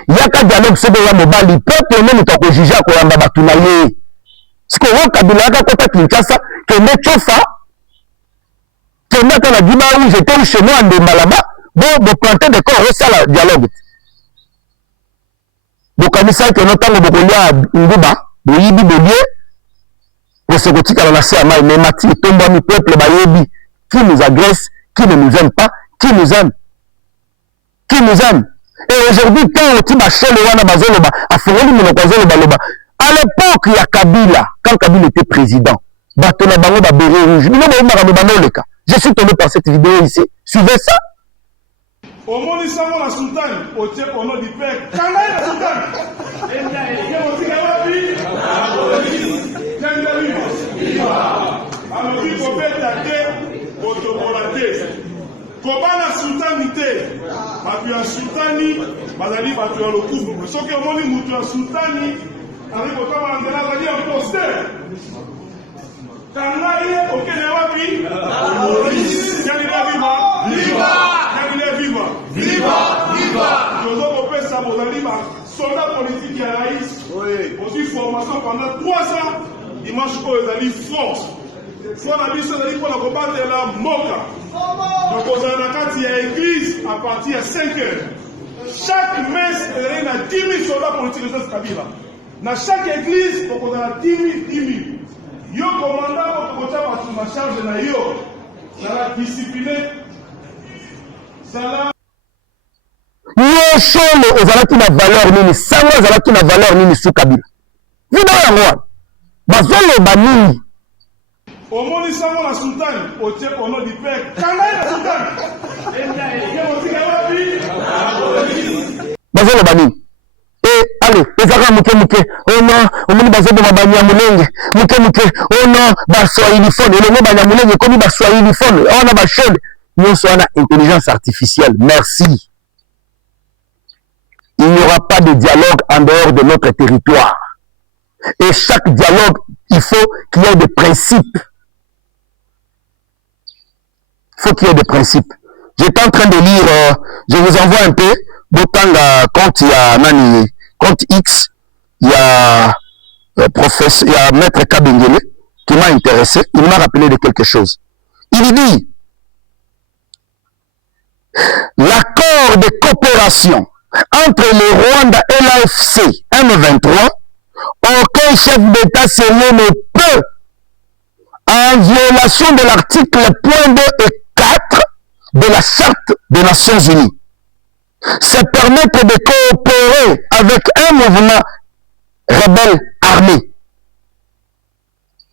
yaka dialogue sebe ya mobali peuple même to ko juger ko yamba batuna ye. Parce que wa kabila ka kota Kinshasa kende chofa kende ta la dima où j'étais chez moi en Malaba bon planter des corps ça la dialogue. Donc kamisa que notango bokolia nguba boyibi bobie pour se kotika la se ama mais mati tomba mi peuple bayebi qui nous agresse, qui ne nous aime pas, qui nous aime. Qui nous aime. Et aujourd'hui, quand on a fait le Wana Bazoloba, à l'époque, il y a Kabila, quand Kabila était président, je suis tombé par cette vidéo ici. Suivez ça. Au monde, il s'en va la sultane, au tiers au nom du père. Quand est la sultane? Kobana sultani te, batu ya sultani, bazali batu ya lokumu. Soki omoni mutu ya sultani, ali kotama ngela bazali ya poster. Kanga ye, okene wapi? Nyangile viva? Viva! Nyangile viva? Viva! Viva! Jozo kopesa bozali ba soldat politique ya raïs. Aussi formation pendant 3 ans, dimanche ko ezali force. Soit la mission de l'Église pour combattre la moka. Donc, on a une église à partir de 5 heures. Chaque messe, il y a 10 000 soldats politiques de cette Kabila. Dans chaque église, on a 10 000. Yo commandant, on a ma charge de yo. Ça l'a discipliné. Ça l'a. Yo chole, ozalaki na valeur nini, sango ozalaki na valeur nini sous Kabila. Vino ya mwa. Bazolo banini. Au monde, il s'en va la sultane, au tiers au nom du père. Quand est la sultane? Bazolo banini. Et allez, ezaka muke. Oh non, omoni bazobo mabanya mulenge. Muke. Oh non, baswahili phone. Elongo banya mulenge komi baswahili phone. On a bashole. Nous sommes en intelligence artificielle. Merci. Il n'y aura pas de dialogue en dehors de notre territoire. Et chaque dialogue, il faut qu'il y ait des principes. Il faut qu'il y ait des principes. J'étais en train de lire, je vous envoie un peu, quand il y a Nani, quand X, il y a professeur, il y a Maître Kabengele qui m'a intéressé, il m'a rappelé de quelque chose. Il dit, l'accord de coopération entre le Rwanda et l'AFC M23, aucun chef d'État sérieux ne peut, en violation de l'article 2 et 4 de la Charte des Nations Unies, se permettre de coopérer avec un mouvement rebelle armé.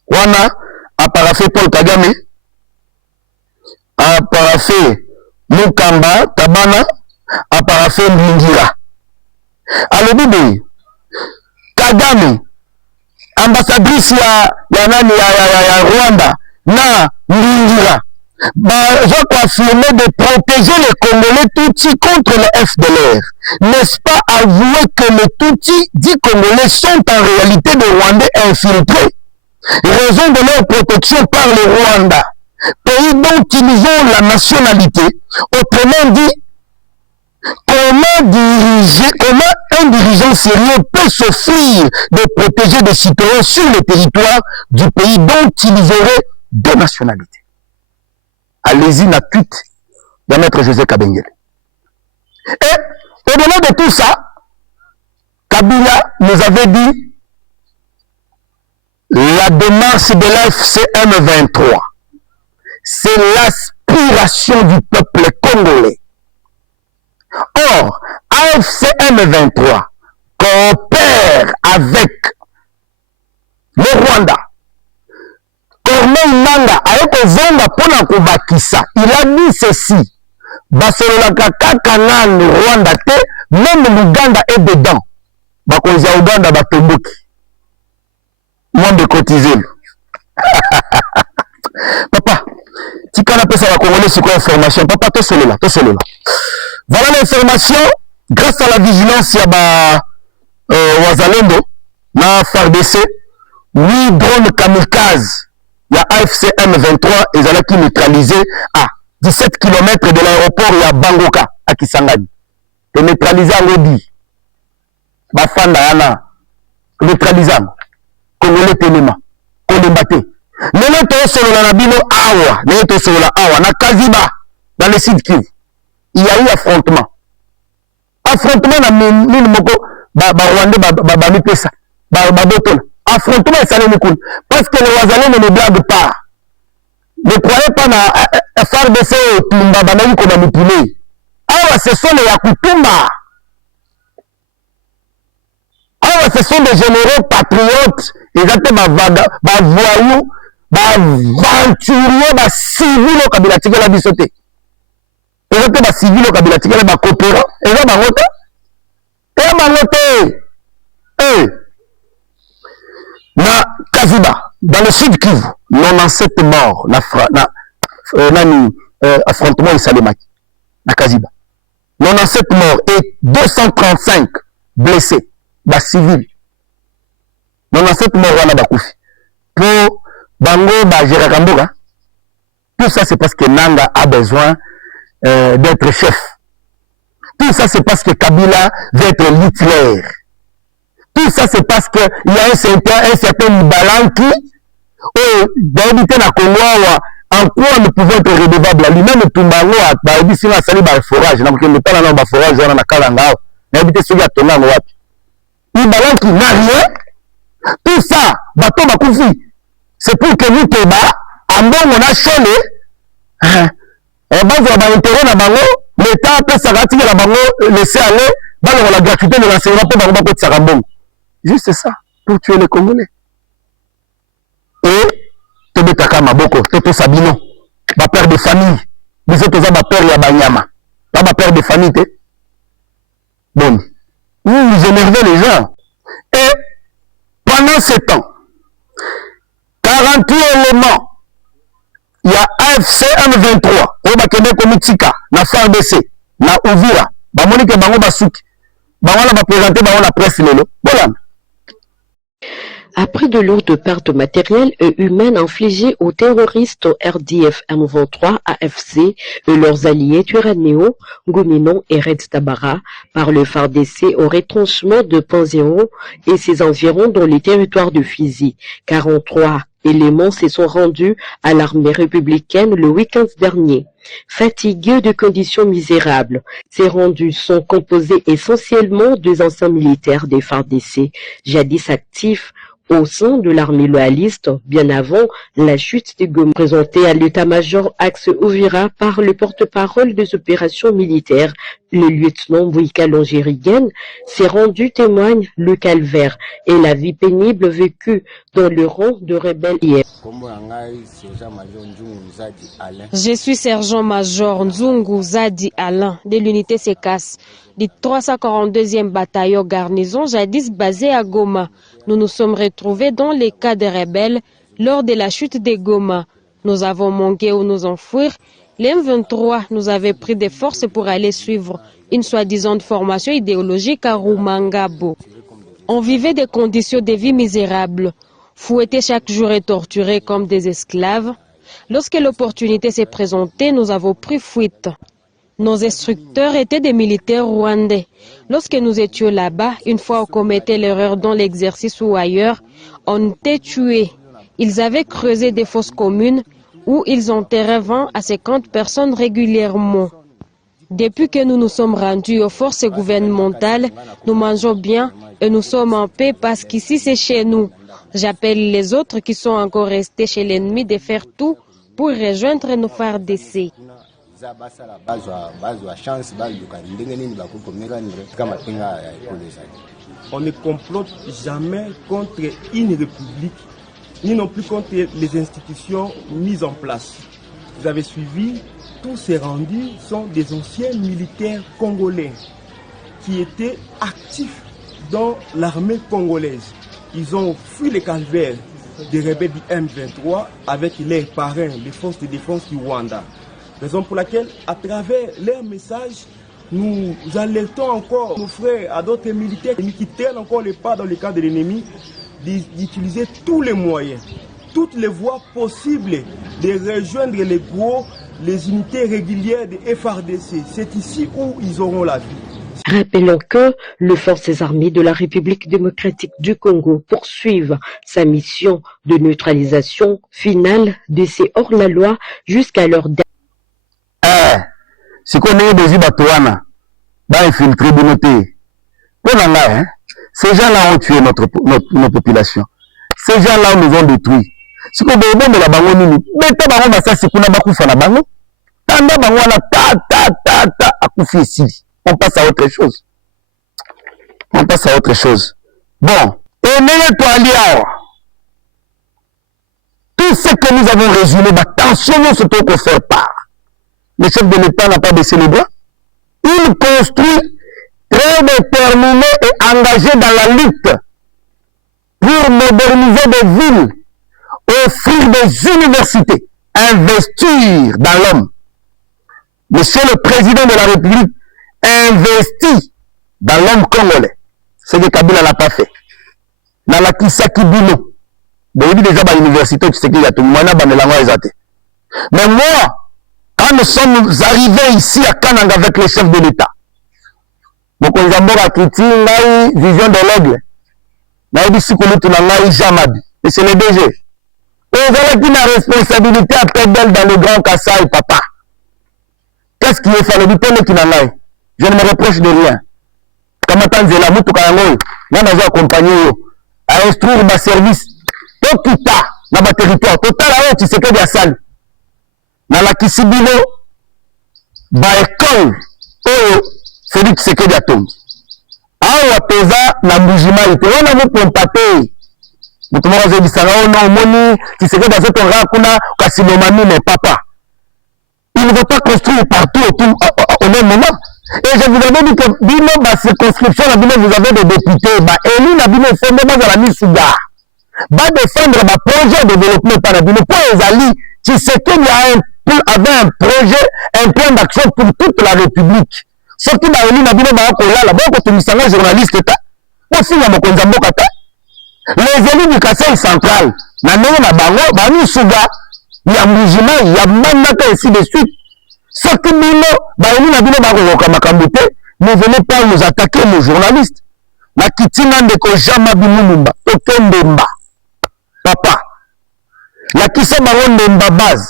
Wana a paraffé Paul Kagame, a paraffé Mukamba, Tabana, a paraffé Mbingira. Alors, Bibi, Kagame, ambassadrice ya Rwanda, na Mbingira, j'ai affirmé de protéger les Congolais Tutsis contre le FDLR. N'est-ce pas avouer que les Tutsis dits Congolais sont en réalité des Rwandais infiltrés, raison de leur protection par le Rwanda, pays dont ils ont la nationalité, autrement dit, Comment un dirigeant sérieux peut s'offrir de protéger des citoyens sur le territoire du pays dont ils auraient deux nationalités? Allez-y, la pute de Maître José Kabengele. Et au-delà de tout ça, Kabila nous avait dit la démarche de l'AFC M23, c'est l'aspiration du peuple congolais. Or, AFC M23 coopère avec le Rwanda. Corneille Nanga a kozonga pona kobakisa. Il a dit ceci. Basolola kaka nanu Rwanda te, même l'Ouganda est dedans. Bakonza Ouganda batomboki. Moins de cotiser. Papa, tu connais pas ça, la Congolais, c'est quoi l'information? Papa, toi seul là. Voilà l'information, grâce à la vigilance, il y a Wazalendo, na FARDC, 8 drones kamikazes, il y a AFC M23, et ils ont neutralisé à 17 km de l'aéroport, il y a Bangoka, à Kisangani. Et neutralisé à Lodi. Bafanda yana, neutralisé à Congolais Téléma, Kolembate. Nene to solo na bino awa, nene to solo la awa, na Kaziba, dans le sud Kivu. Il y a eu affrontement. Affrontement na mine moko, Rwanda, Mipesa, Boton. Affrontement, ça n'est pas parce que les Wazalais ne blaguent pas. Ne croyez pas na FARDC Tumba Banayi qu'on a manipulé. Awa, ce sont les Yakutumba. Awa, ce sont des généraux patriotes. Ils étaient voyous, aventuriers, civils au Kabila Tigela Bisoté. Ils étaient civils au Kabila Tigela coopérants. Ils ont bangoté. Et bangoté. Na Kaziba, dans le sud Kivu, 97 morts, affrontement Isalemaki, na Kaziba. 97 morts et 235 blessés, civils. 97 morts wana bakufi. Pour Bango Bajirakamboga, tout ça c'est parce que Nanga a besoin d'être chef. Tout ça c'est parce que Kabila veut être Hitler. Tout ça c'est parce qu'il y a un certain Libalan qui, d'habiter na Congo, en quoi nous pouvons être redevables. Lui-même, Tumbango, d'habiter na sali ba forage, na mkende pas na ba forage, na kalanga, d'habiter celui à Tonga, wapi. Libalan qui n'a rien. Tout ça, bateau bakufi, c'est pour que nous te bas, en bon on a chôlé, et bas on va intérêt na bango, l'État peut s'arrêter la bango, laisser aller, bas on la gratuité de l'enseignement pour bango pour tsarambon. Juste ça, pour tuer les Congolais. Et, Tobe Taka Maboko, Toto Sabino, ma père de famille, vous êtes ma père Yabanyama, pas ma père de famille, bon, vous énervez les gens. Et, pendant ce temps, 48 éléments, il y a AFC M23, au Bakene Komitika, na FARDC, na Uvira, Monique Bango Basuki, Bango va présenter Bango la presse lelo. Voilà. Après de lourdes pertes matérielles et humaines infligées aux terroristes RDF M23, AFC et leurs alliés Twirwaneho, Gominon et Red Tabara par le FARDC au retranchement de Panzéro et ses environs dans les territoires de Fizi. 43 éléments se sont rendus à l'armée républicaine le week-end dernier. Fatigués de conditions misérables, ces rendus sont composés essentiellement des anciens militaires des FARDC, jadis actifs au sein de l'armée loyaliste, bien avant la chute de Goma, présenté à l'état-major Axe Uvira par le porte-parole des opérations militaires, le lieutenant Bouika Longérigen. Ces rendus témoignent le calvaire et la vie pénible vécue dans le rang de rebelles hier. Je suis sergent-major Nzungu Zadi Alain de l'unité SECAS du 342e bataillon garnison jadis basé à Goma. Nous nous sommes retrouvés dans les cas des rebelles lors de la chute de Goma. Nous avons manqué où nous enfuir. Les M23 nous avaient pris des forces pour aller suivre une soi-disant formation idéologique à Rumangabo. On vivait des conditions de vie misérables, fouettés chaque jour et torturés comme des esclaves. Lorsque l'opportunité s'est présentée, nous avons pris fuite. Nos instructeurs étaient des militaires rwandais. Lorsque nous étions là-bas, une fois on commettait l'erreur dans l'exercice ou ailleurs, on était tués. Ils avaient creusé des fosses communes où ils enterraient 20 à 50 personnes régulièrement. Depuis que nous nous sommes rendus aux forces gouvernementales, nous mangeons bien et nous sommes en paix parce qu'ici c'est chez nous. J'appelle les autres qui sont encore restés chez l'ennemi de faire tout pour rejoindre nos FARDC. On ne complote jamais contre une république, ni non plus contre les institutions mises en place. Vous avez suivi, tous ces rendus sont des anciens militaires congolais qui étaient actifs dans l'armée congolaise. Ils ont fui les calvaires des rebelles du M23 avec leurs parrains, les forces de défense du Rwanda. Raison pour laquelle, à travers leurs messages, nous alertons encore nos frères à d'autres militaires qui traînent encore les pas dans le cas de l'ennemi, d'utiliser tous les moyens, toutes les voies possibles de rejoindre les unités régulières de FARDC. C'est ici où ils auront la vie. Rappelons que les forces armées de la République démocratique du Congo poursuivent sa mission de neutralisation finale de ces hors-la-loi jusqu'à leur dernier. Si on est des Ibatoana, infiltrer de noter. Ces gens-là ont tué nos populations. Ces gens-là nous ont détruits. Si on est la bangonini, mais t'as pas ça, c'est qu'on a beaucoup fait la bango. T'as pas bango ta akoufi ici. On passe à autre chose. On passe à autre chose. Bon, et n'est-ce tout ce que nous avons résumé, attention, nous se trouve faire part. Le chef de l'État n'a pas baissé les bras. Il construit très déterminé et engagé dans la lutte pour moderniser des villes, offrir des universités, investir dans l'homme. Monsieur le Président de la République investit dans l'homme congolais. Ce que Kabila n'a pas fait. Dans la Kisaki Bino. Bon, il dit déjà dans l'université, tu sais qu'il y a tout le monde, mais moi, quand nous sommes arrivés ici à Kananga avec le chef de l'État, donc on a une vision de l'aigle. Et c'est le DG. Et vous avez une responsabilité à Pédel dans le Grand Kassai, papa. Qu'est-ce qui est fait? Je ne me reproche de rien. Comme attends, je la moutou kayango, moi j'ai accompagné à instruire ma service. Tout ça, dans ma territoire, tout ça là, tu sais que bien sale. Dans la Kisibino, ba école, Félix Tshisekedi atongi. Awa peza na mbujima ite, wana mo pompate. Mutu moko azebisanga ono moni Tshisekedi azotonga kuna kasilomami mais papa. Il ne veut pas construire partout au même moment. Et je vous avais dit que bino ba circonscription na bino vous avez des députés, ba élu na bino fondement à la misuga. Va défendre ma projet de développement par la bino pour les alliés. Tshisekedi avait un projet, un plan d'action pour toute la République. Surtout dans les lignes, journaliste, les élus du Kassai central, il y a ainsi de suite. Surtout ne venez pas nous attaquer, nos journalistes. Papa, la Kissa Marondemba base.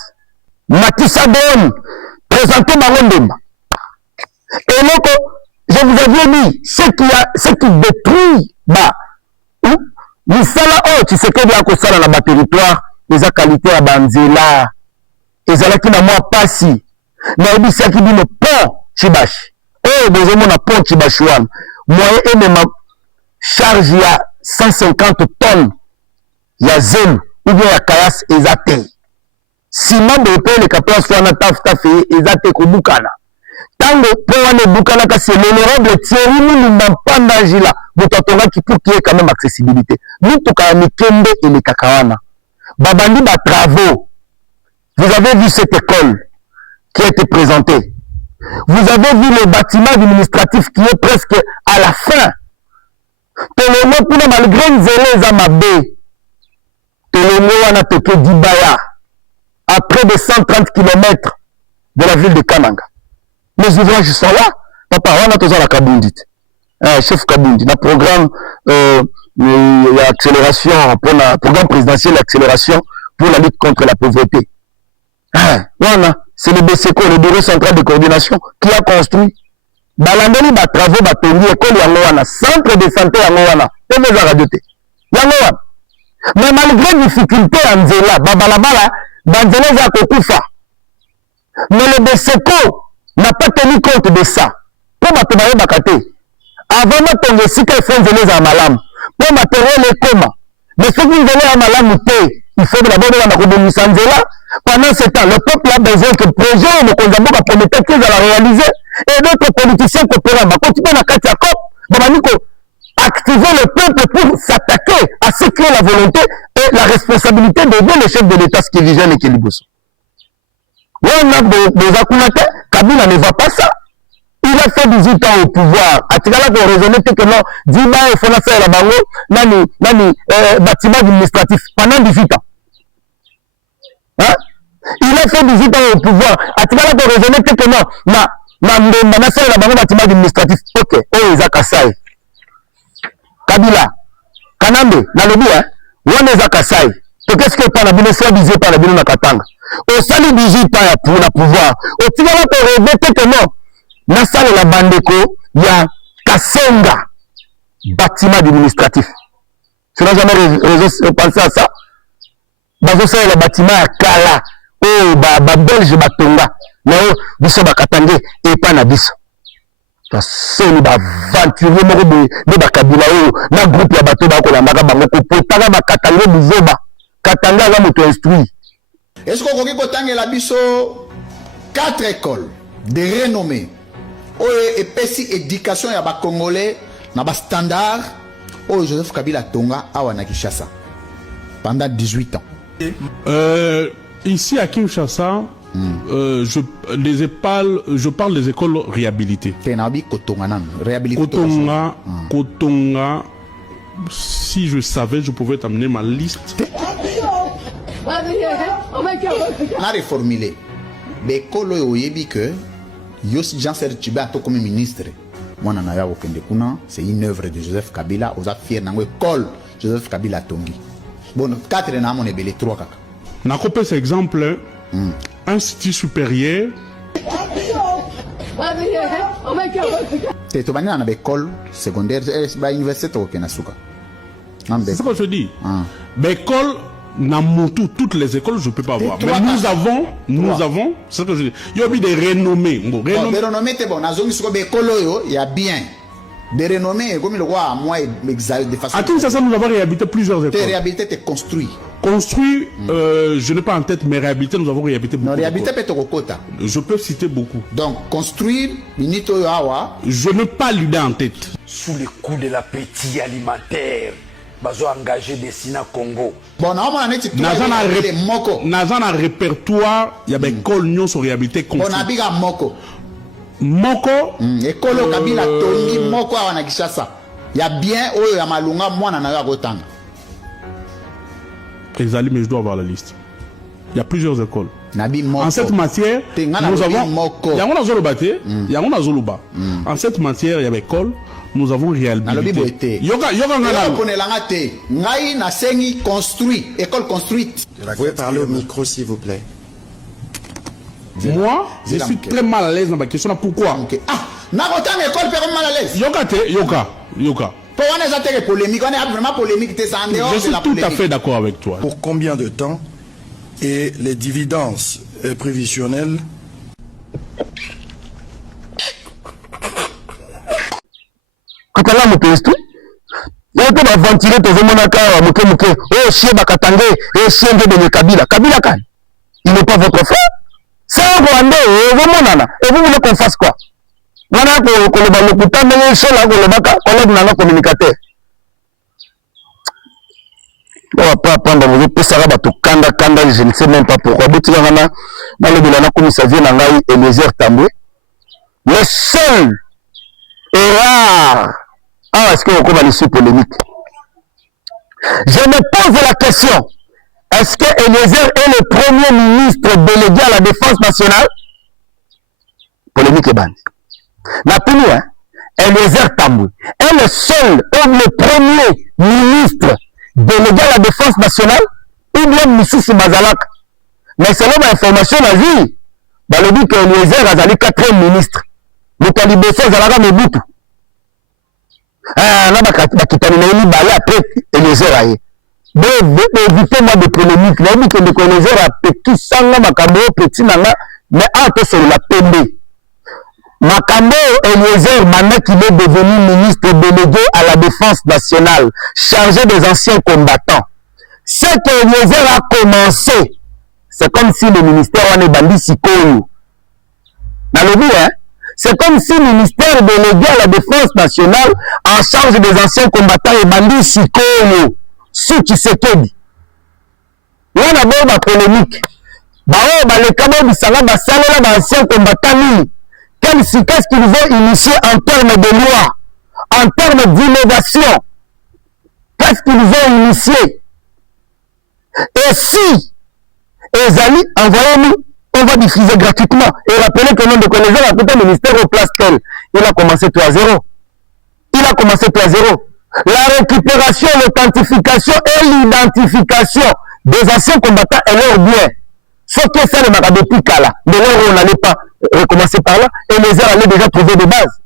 Matissa Don, présentez Marondemba. Et donc, je vous avais dit, ce qui détruit, nous sommes tu sais que bien que ça dans la territoire, les qualités à Banzela, et ça qui n'a moi pas si. Mais il dit ça qui dit le pont Chibash. Oh, besoin mon pont Chibashouam. Moi, et même charge il y a 150 tonnes. Il y a zen, ou bien il y a Kayas et Zate. Si membre de le capteur soit na taf et Zate Kubukana. Tango pour Bukana, c'est l'honorable Thierry Lumumba Pandangila. Boutatonga qui pour qu'il y ait quand même accessibilité. Nous, tout cas, Mikembe et les Kakawana. Babandi ba travaux. Vous avez vu cette école qui a été présentée. Vous avez vu le bâtiment administratif qui est presque à la fin. Tolongo pour malgré les Amabé. Tolongo wana toke Dibaya. À près de 130 km de la ville de Kananga. les ouvrages sont là. Papa, on a tous la Kabundi. Chef Kabundi, le programme d'accélération, pour le programme présidentiel d'accélération pour la lutte contre la pauvreté. Voilà, c'est le BCCO, le Bureau central de coordination, qui a construit. Balandeli ba travaux ba tongi école yangoana, centre de santé yangoana, et les radioté. Yangoana. Mais malgré les difficultés en Zéla, babalabala, banzela za kokufa. Mais le BCCO n'a pas tenu compte de ça. Pour battre bakate. Avant de tomber si quelqu'un venait à malam, pour matériel les coma. Mais ceux qui venaient à malam, il faut d'abord de la Sanzela. Pendant ce temps, le peuple a besoin que le projet de Konzabo va promettre qu'ils allaient réaliser. Et d'autres politiciens coopérants, continuer à Katiakop, activer le peuple pour s'attaquer à ce qui est la volonté et la responsabilité d'aider le chef de l'État, ce qui est Viviane et Kiliboso. On a des Akunate, Kabila ne va pas ça. Il a fait 18 ans au pouvoir. À Tigala, pour raisonner que non, Dima et Fonasa et la Bango, nani, bâtiment administratif, pendant 18 ans. Hein? Il a fait 18 ans au pouvoir. À Tigala, pour raisonner que non, Manasa et la Bango, bâtiment administratif. Ok, oh, Isaac Assay. Kabila, Kanambe, Nalobi, hein? Wane Isaac Assay. Qu'est-ce que par la bine soit visé par la bine Nakatanga? Au salut 18 ans pour le pouvoir. Au Tigala, pour raisonner que non, na salle la bandeko ya Kasenga bâtiment administratif. Tu n'as jamais pensé à ça? Bazo salle la bâtiment ya Kala oh ba belge batonga na biso bakatande et pas na biso. Ta soni ba aventurier moko de bakabila na groupe ya bato ba ko lambaka bango ko potaka bakatande bizoba katanga za moto instruit. Est-ce qu'on peut kotangela biso 4 écoles de renommée et pesi éducation ya ba congolais na ba standard oh Joseph Kabila Tonga awa na Kinshasa pendant 18 ans. Ici à Kinshasa, je parle des écoles réhabilitées. Kotonga, si je savais, je pouvais t'amener ma liste. On a reformulé. L'école oyebi que Yossi Jean-Serge Tchiba comme ministre. Moi, c'est une œuvre de Joseph Kabila. Aux affaires dans l'école Joseph Kabila Tongi. Bon, 4 ans, on est belé 3 kaka. On a coupé cet exemple. Institut supérieur. Tu vas dans l'école secondaire, l'université au Kenasuka. C'est ce que je dis. L'école, toutes les écoles, je ne peux pas voir. Mais nous avons, c'est ce que je dis. Il y a des renommées. Des renommées, c'est bon. Il y a bien. Des renommées, comme le roi, moi, de façon. À Kinshasa, nous avons réhabilité plusieurs écoles. Réhabilité, c'est construit. Construit, je n'ai pas en tête, mais réhabilité, nous avons réhabilité beaucoup. Réhabilité, peut-être. Je peux citer beaucoup. Donc, construire, je n'ai pas l'idée en tête. Sous le coup de l'appétit alimentaire, bazo engagé des Sina Congo. Bon, dans un répertoire, il y a des écoles qui sont réhabilitées. Bon, on Moko. Moko école Kabila Tongi Moko awana Kinshasa. Il y a bien oyo ya malunga mwana na gotanga. Ezali, mais je dois avoir la liste. Il y a plusieurs écoles. En cette matière, nous avons En cette matière, il y a école, nous avons réhabilité. École construite. Vous pouvez parler au micro, s'il vous plaît. Moi, je suis très mal à l'aise dans ma question. Pourquoi? Ah, Nagotan école peut mal à l'aise. Yoka. Je suis tout à fait d'accord avec toi. Pour combien de temps et les dividendes prévisionnels? Katala mopestu. Yote ba ventiler to zomona ka muke. Oh chie bakatange, chie de Kabila. Kabila kan. Il n'est pas votre frère. C'est un Rwandais, et vous voulez qu'on fasse quoi? Voilà que le Balukuta, mais seul à Golobaka, collègue n'a pas communicateur. On va pas prendre vos Pessaraba to Kanda, je ne sais même pas pourquoi. Boutilana, dans le Bilana, comme ça vient en et les airs tamboués. Le seul est rare. Ah, est-ce qu'on va laisser polémique? Je me pose la question. Est-ce que Eliezer est le premier ministre délégué à la défense nationale? polémique est bande. Na pour nous, hein, Eliezer Tambwe est le seul ou le premier ministre délégué à la défense nationale ou bien Mississippi Bazalak. Mais selon l'information à vie, dans le but que Eliezer a allé 4e ministre. Le Talibesso Zalaga Mebutu. Ah, là, bakitani na yini balé après Eliezer aye. Évitez-moi de polémique. Là, il dit que Eliezer a petit sanga makambo petit nanga, mais entre sur la pembe. Makambo Eliezer, maintenant qu'il est devenu ministre délégué à la défense nationale, chargé des anciens combattants. Ce que Eliezer a commencé, c'est comme si le ministère en est bandit sikoyo. Dans le but, hein, c'est comme si le ministère délégué à la défense nationale en charge des anciens combattants et bandit sikoyo. Sous qui se dit. Il y a d'abord la polémique. Les camarades du Salah, les anciens combattants, qu'est-ce qu'ils ont initié en termes de loi, en termes d'innovation? Qu'est-ce qu'ils ont initié? Et si Ezali, envoyez-nous, on va diffuser gratuitement. Et rappelez que le nom de connaisseur a peut-être le ministère au place tel. Il a commencé tout à zéro. Il a commencé tout à zéro. La récupération, l'authentification et l'identification des anciens combattants est leur bien. Sauf que ça ne m'a pas depuis qu'à là. De l'heure où on n'allait pas recommencer par là, et les heures allaient déjà trouver des bases.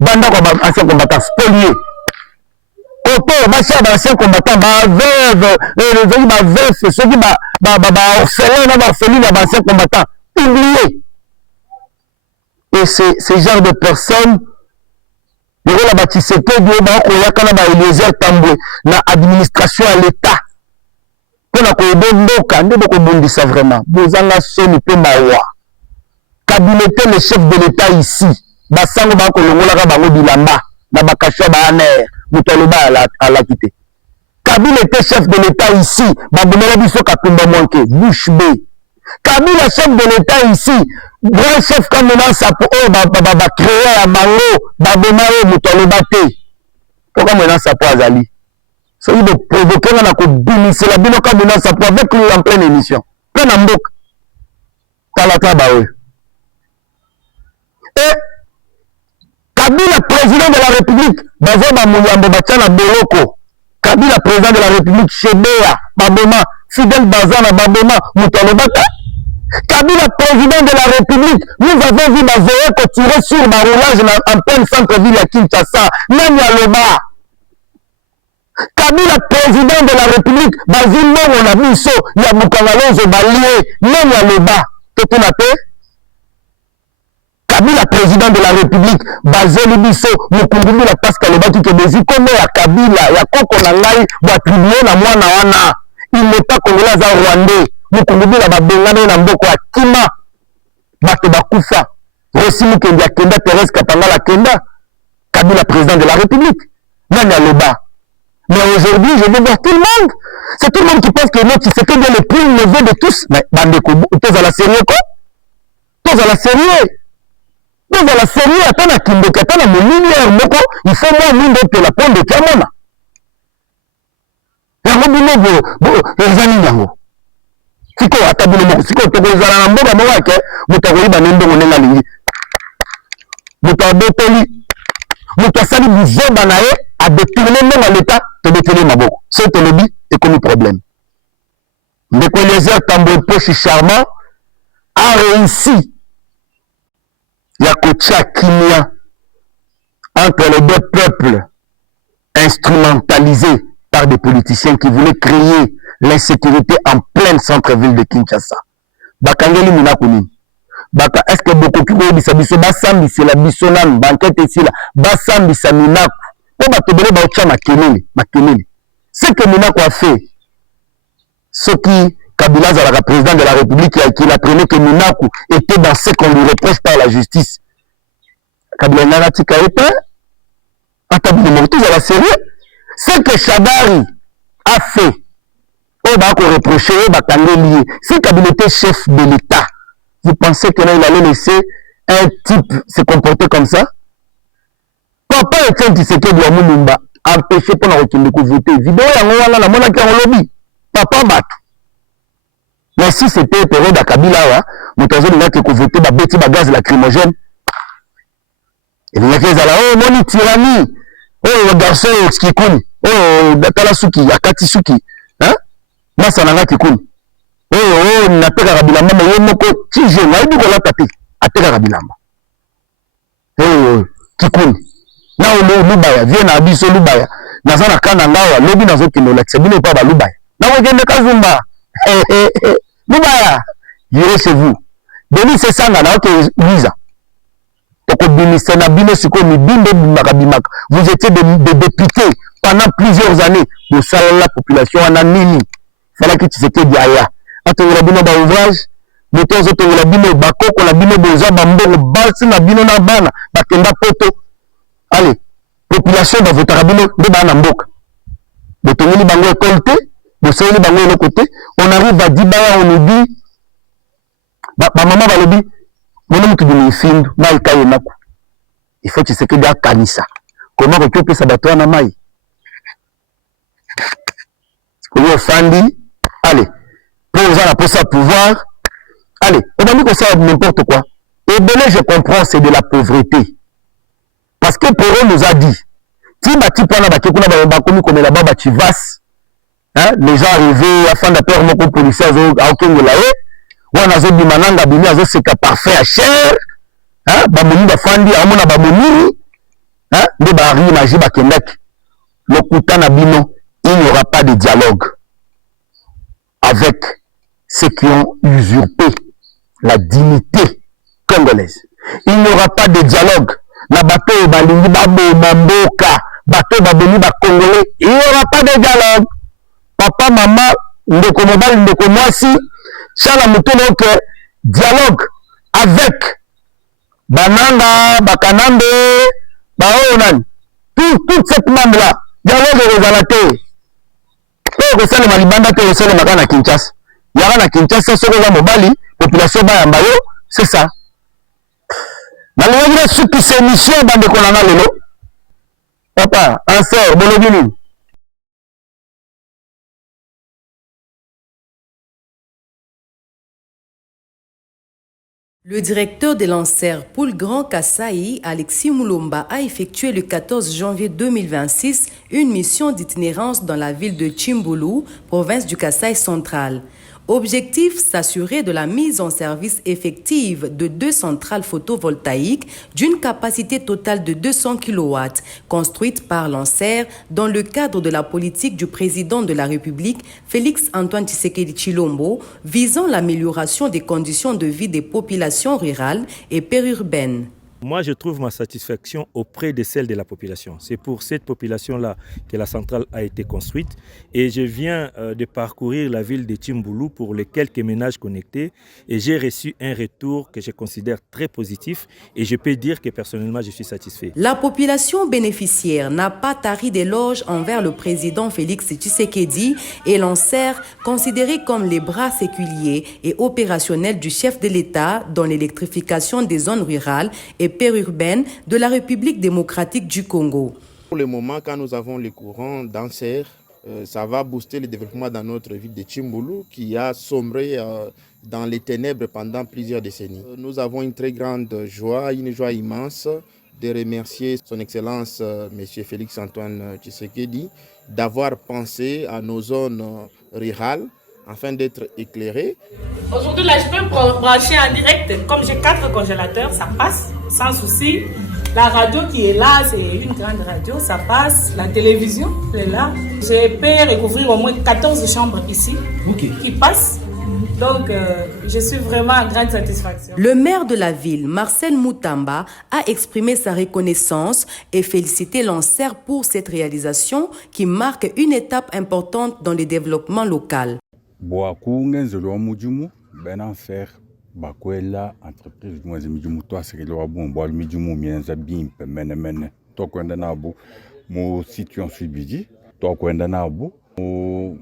Banda comme anciens combattants spoliés. Côté, anciens combattants, veuve, ceux qui orphelins, anciens combattants, oubliés. Et ces genres de personnes, le rôle à Tshisekedi Eliezer Tambwe na administration à l'État. Pour la koyebondoka ndeko kobondisa vraiment. Bozanga soni pe mawa. Cabineté le chef de l'État ici. Basango ba kolongola ka bango bilamba na bakashwa ba aner. Mutaloba à la quitter. Cabineté chef de l'État ici. Babomela biso kapimba manke. Bouche B. Kabila chef de l'État ici, grand chef comme maintenant ça pour créer un mango, babemae mutolobate. Pourquoi maintenant ça pour Azali? Ça veut dire provoquer la c'est la binoka maintenant ça pour avec lui en pleine émission. Plein d'ambok. Talata bawe. Et Kabila président de la République, Bazoba Mouyambo Bachana Boloko. Kabila président de la République, Chebea, Babema, Fidel Bazana, Babema, Mutolobate. Kabila président de la République, nous avons vu Bazoé tirer sur ma roulage en pleine centre-ville à Kinshasa, même à Loba. Kabila président de la République, Bazimbo on a vu ça, il y a Bukangalozo Balié, même à Loba. Qu'est-ce qu'on appelle? Kabila président de la République, Bazeli Bisso, Mukundumu la Pascal Loba qui te désigne comme à Kabila, il y a Koko Nangai, Batubio na Mwana Wana, il n'est pas congolais à Rwandais. Mukundubi la babengana na mboko ya kima bato bakufa Rossi Mukendi ya Kenda Thérèse Katanga la Kenda Kabila président de la République Nanya Loba. Mais aujourd'hui je veux voir tout le monde, c'est tout le monde qui pense que notre c'est que le plus levé de tous. Mais bandeko tous à la série quoi, tous à la série, tous à la série atana Kimbeka atana moninière moko il faut moi minde que la ponde de Kamona yango bino bo ezali yango siko atabule moko siko tokozala na mboka moko ke mutako iba nendo ngonga lingi mutaboteli mutasali bizoba na ye a détourner même l'état te détourner maboko c'est te lebi et comme problème ndeko Eliezer Tambwe poche charmant a réussi ya kotia kimia entre les deux peuples instrumentalisés par des politiciens qui voulaient créer l'insécurité en pleine centre-ville de Kinshasa. Bakangeli Minakuni. Baka est-ce que beaucoup qui koyebisa biso basambi c'est la bisonan banquette ici là basambi sa Minaku. Po batobele ba ocha makelele. Ce que Minaku a fait. Ce qui Kabila Zalaka président de la République qui apprenait que Minaku était dans ce qu'on lui reproche par la justice. Kabila Nanatika était atabile mortu à la série. Ce que Chadari a fait, on va reprocher, si Kabila était chef de l'État, vous pensez qu'il allait laisser un type se comporter comme ça? Papa Etienne Tshisekedi wa Mulumba empêché pour la voter. Vidéo ya ngwana na mona ki lobby. Papa Batu. Mais si c'était période à Kabila, moutazo n'a que voter ba bêti ba gaz lacrymogène. Et il y a que ça là, oh mon tyrannie, oh le garçon Kikuni, oh Datala Suki, Akati Suki, hein? Masa nanga Kikuni. Oh na teka Kabilamba mais yemoko tije na ibu ko la tapé, ateka Kabilamba. Oh Kikuni. Na o lubaya, viens na biso lubaya. Naza na kana ngawa, lobi nazo kino la tsebino pa ba lubaya. Na wegende Kazumba. Lubaya, yere chez vous. Denis c'est ça na ok visa. Vous étiez des députés pendant plusieurs années. Vous savez la population en a nini. Il fallait que tu s'étais dit aïe. Attends, la bino ba ouvrage. Mettons auto la bino bako ko la bino boza bambo balsi na bino na bana bakenda poto. Allez, population ba votera bino de bana mboka. Botongeli bango écolté, boseli bango le côté. On arrive à Dibaya, on nous dit maman va le dire. Il faut que tu sais que tu kanisa. Comment tu peux ça battre na mai? Comment Fandi? Allez, pour la poste à pouvoir. Allez, on va dire que ça n'importe quoi. Et bien je comprends, c'est de la pauvreté. Parce que pour eux nous a dit, si bati pana baki kuna ba komi comme là-bas tu vas, hein, les gens arrivaient afin d'appeler mon policier à aucun là. Wana zo bimananga bini azo seka parfait à cher, hein, bamoni ba fandi amona bamoni, hein, de bari maji ba kendaki. Lokuta na bino, il n'y aura pas de dialogue avec ceux qui ont usurpé la dignité congolaise. Il n'y aura pas de dialogue. Na bateau balingi babo mamboka, bateau baboni ba congolais, il n'y aura pas de dialogue. Papa, maman, ndeko mobali, ndeko mwasi, Chala Moutono que dialogue avec Bananga, Bakanambe, Baonan, toute cette bande-là, dialogue aux alatés. Pour que ça le Malibanda, que ça le Magana Kinshasa. Yara Kinshasa, ce que la Mobali, population Bayambayo, c'est ça. Malgré ceux qui s'émission dans des colonnes lelo. Papa, un sœur, Bologini. Le directeur de l'ANSER pour le Grand Kasaï, Alexis Moulomba, a effectué le 14 janvier 2026 une mission d'itinérance dans la ville de Chimbulu, province du Kasaï central. Objectif, s'assurer de la mise en service effective de 2 centrales photovoltaïques d'une capacité totale de 200 kW, construites par l'ANSER dans le cadre de la politique du président de la République, Félix-Antoine Tshisekedi Tshilombo, visant l'amélioration des conditions de vie des populations rurales et périurbaines. Moi, je trouve ma satisfaction auprès de celle de la population. C'est pour cette population-là que la centrale a été construite. Et je viens de parcourir la ville de Chimbulu pour les quelques ménages connectés. Et j'ai reçu un retour que je considère très positif. Et je peux dire que personnellement, je suis satisfait. La population bénéficiaire n'a pas tari d'éloges envers le président Félix Tshisekedi et l'ANSER, considéré comme les bras séculiers et opérationnels du chef de l'État dans l'électrification des zones rurales et périurbaine de la République démocratique du Congo. Pour le moment, quand nous avons les courants d'ANSER, ça va booster le développement dans notre ville de Chimbulu qui a sombré dans les ténèbres pendant plusieurs décennies. Nous avons une très grande joie, une joie immense de remercier son Excellence M. Félix-Antoine Tshisekedi d'avoir pensé à nos zones rurales afin d'être éclairés. Aujourd'hui, là, je peux me brancher en direct. Comme j'ai 4 congélateurs, ça passe sans souci. La radio qui est là, c'est une grande radio, ça passe. La télévision, elle est là. Je peux recouvrir au moins 14 chambres ici qui passent. Donc, je suis vraiment en grande satisfaction. Le maire de la ville, Marcel Moutamba, a exprimé sa reconnaissance et félicité l'ANSER pour cette réalisation qui marque une étape importante dans le développement local. Boakungenzelwa mujumu bena faire bakwela entreprise mwazi mijumu to asekelewa bon boal mijumu mienza bimpe mene to kwenda nabo mo situation subidi to kwenda nabo mo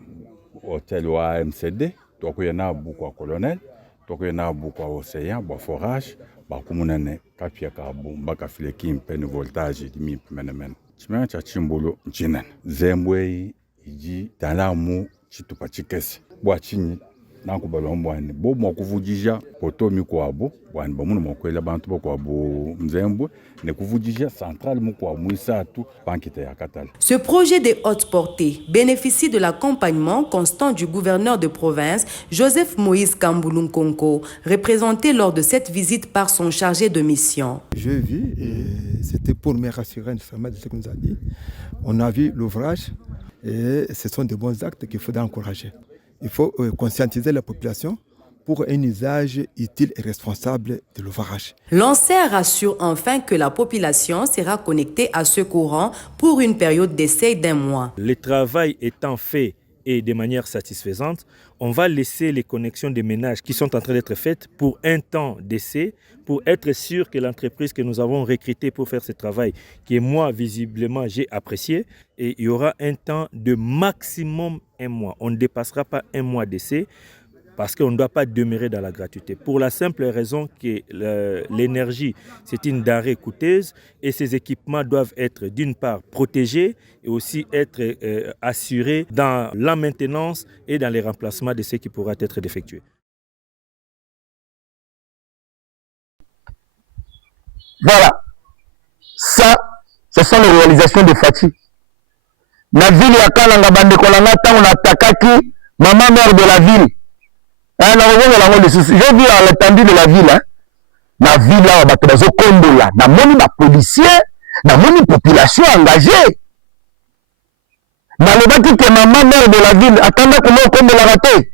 hotel wa MCD to kwenda nabo kwa colonel to kwenda nabo kwa océan ba forage ba kumunene kapia ka bon baka file kimpe ne voltage dimimpe mene chimanga cha Chimbulu nchinen zembwe iji talamu chitupa chikese Boachini, nanku balombo bo mokuvujija potomi kwabo bwana bamuno mokwela bantu bakwabo mzembwe ne kuvujija centrale mukwa muisatu bankite ya Katala. Ce projet de haute portée bénéficie de l'accompagnement constant du gouverneur de province Joseph Moïse Kambulu Nkonko, représenté lors de cette visite par son chargé de mission. J'ai vu et c'était pour me rassurer nécessairement de ce que nous a dit. On a vu l'ouvrage et ce sont de bons actes qu'il faudra encourager. Il faut conscientiser la population pour un usage utile et responsable de l'ouvrage. L'ANSER rassure enfin que la population sera connectée à ce courant pour une période d'essai d'1 mois. Le travail étant fait et de manière satisfaisante, on va laisser les connexions des ménages qui sont en train d'être faites pour un temps d'essai, pour être sûr que l'entreprise que nous avons recrutée pour faire ce travail, qui est moi visiblement j'ai apprécié, et il y aura un temps de maximum 1 mois. On ne dépassera pas 1 mois d'essai, parce qu'on ne doit pas demeurer dans la gratuité. Pour la simple raison que l'énergie, c'est une denrée coûteuse et ces équipements doivent être d'une part protégés et aussi être assurés dans la maintenance et dans les remplacements de ce qui pourra être effectué. Voilà. Ça, ce sont les réalisations de Fati. La ville ya Kalanga Bandekolanga, on a Takaki, maman mère de la ville. J'ai vu à l'étendue de la ville, la ville là, na moni ba policier, na moni population engagée. Na le bâti que maman mère de la ville attendait comment on la raté.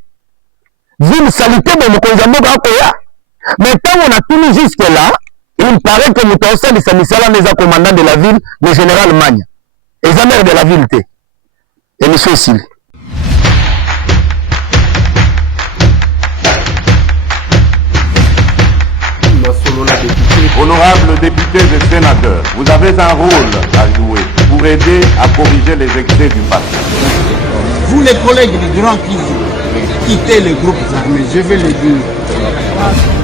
Ville salité de Mokonzambo Akoya. Mais tant on a tenu jusque là, il paraît que Moutonsa de Samisala les commandant de la ville, le général Magne. Et la mère de la ville, et monsieur Sil. Honorables députés et sénateurs, vous avez un rôle à jouer pour aider à corriger les excès du passé. Vous les collègues du grand qui quittez les groupes armés, je vais le dire.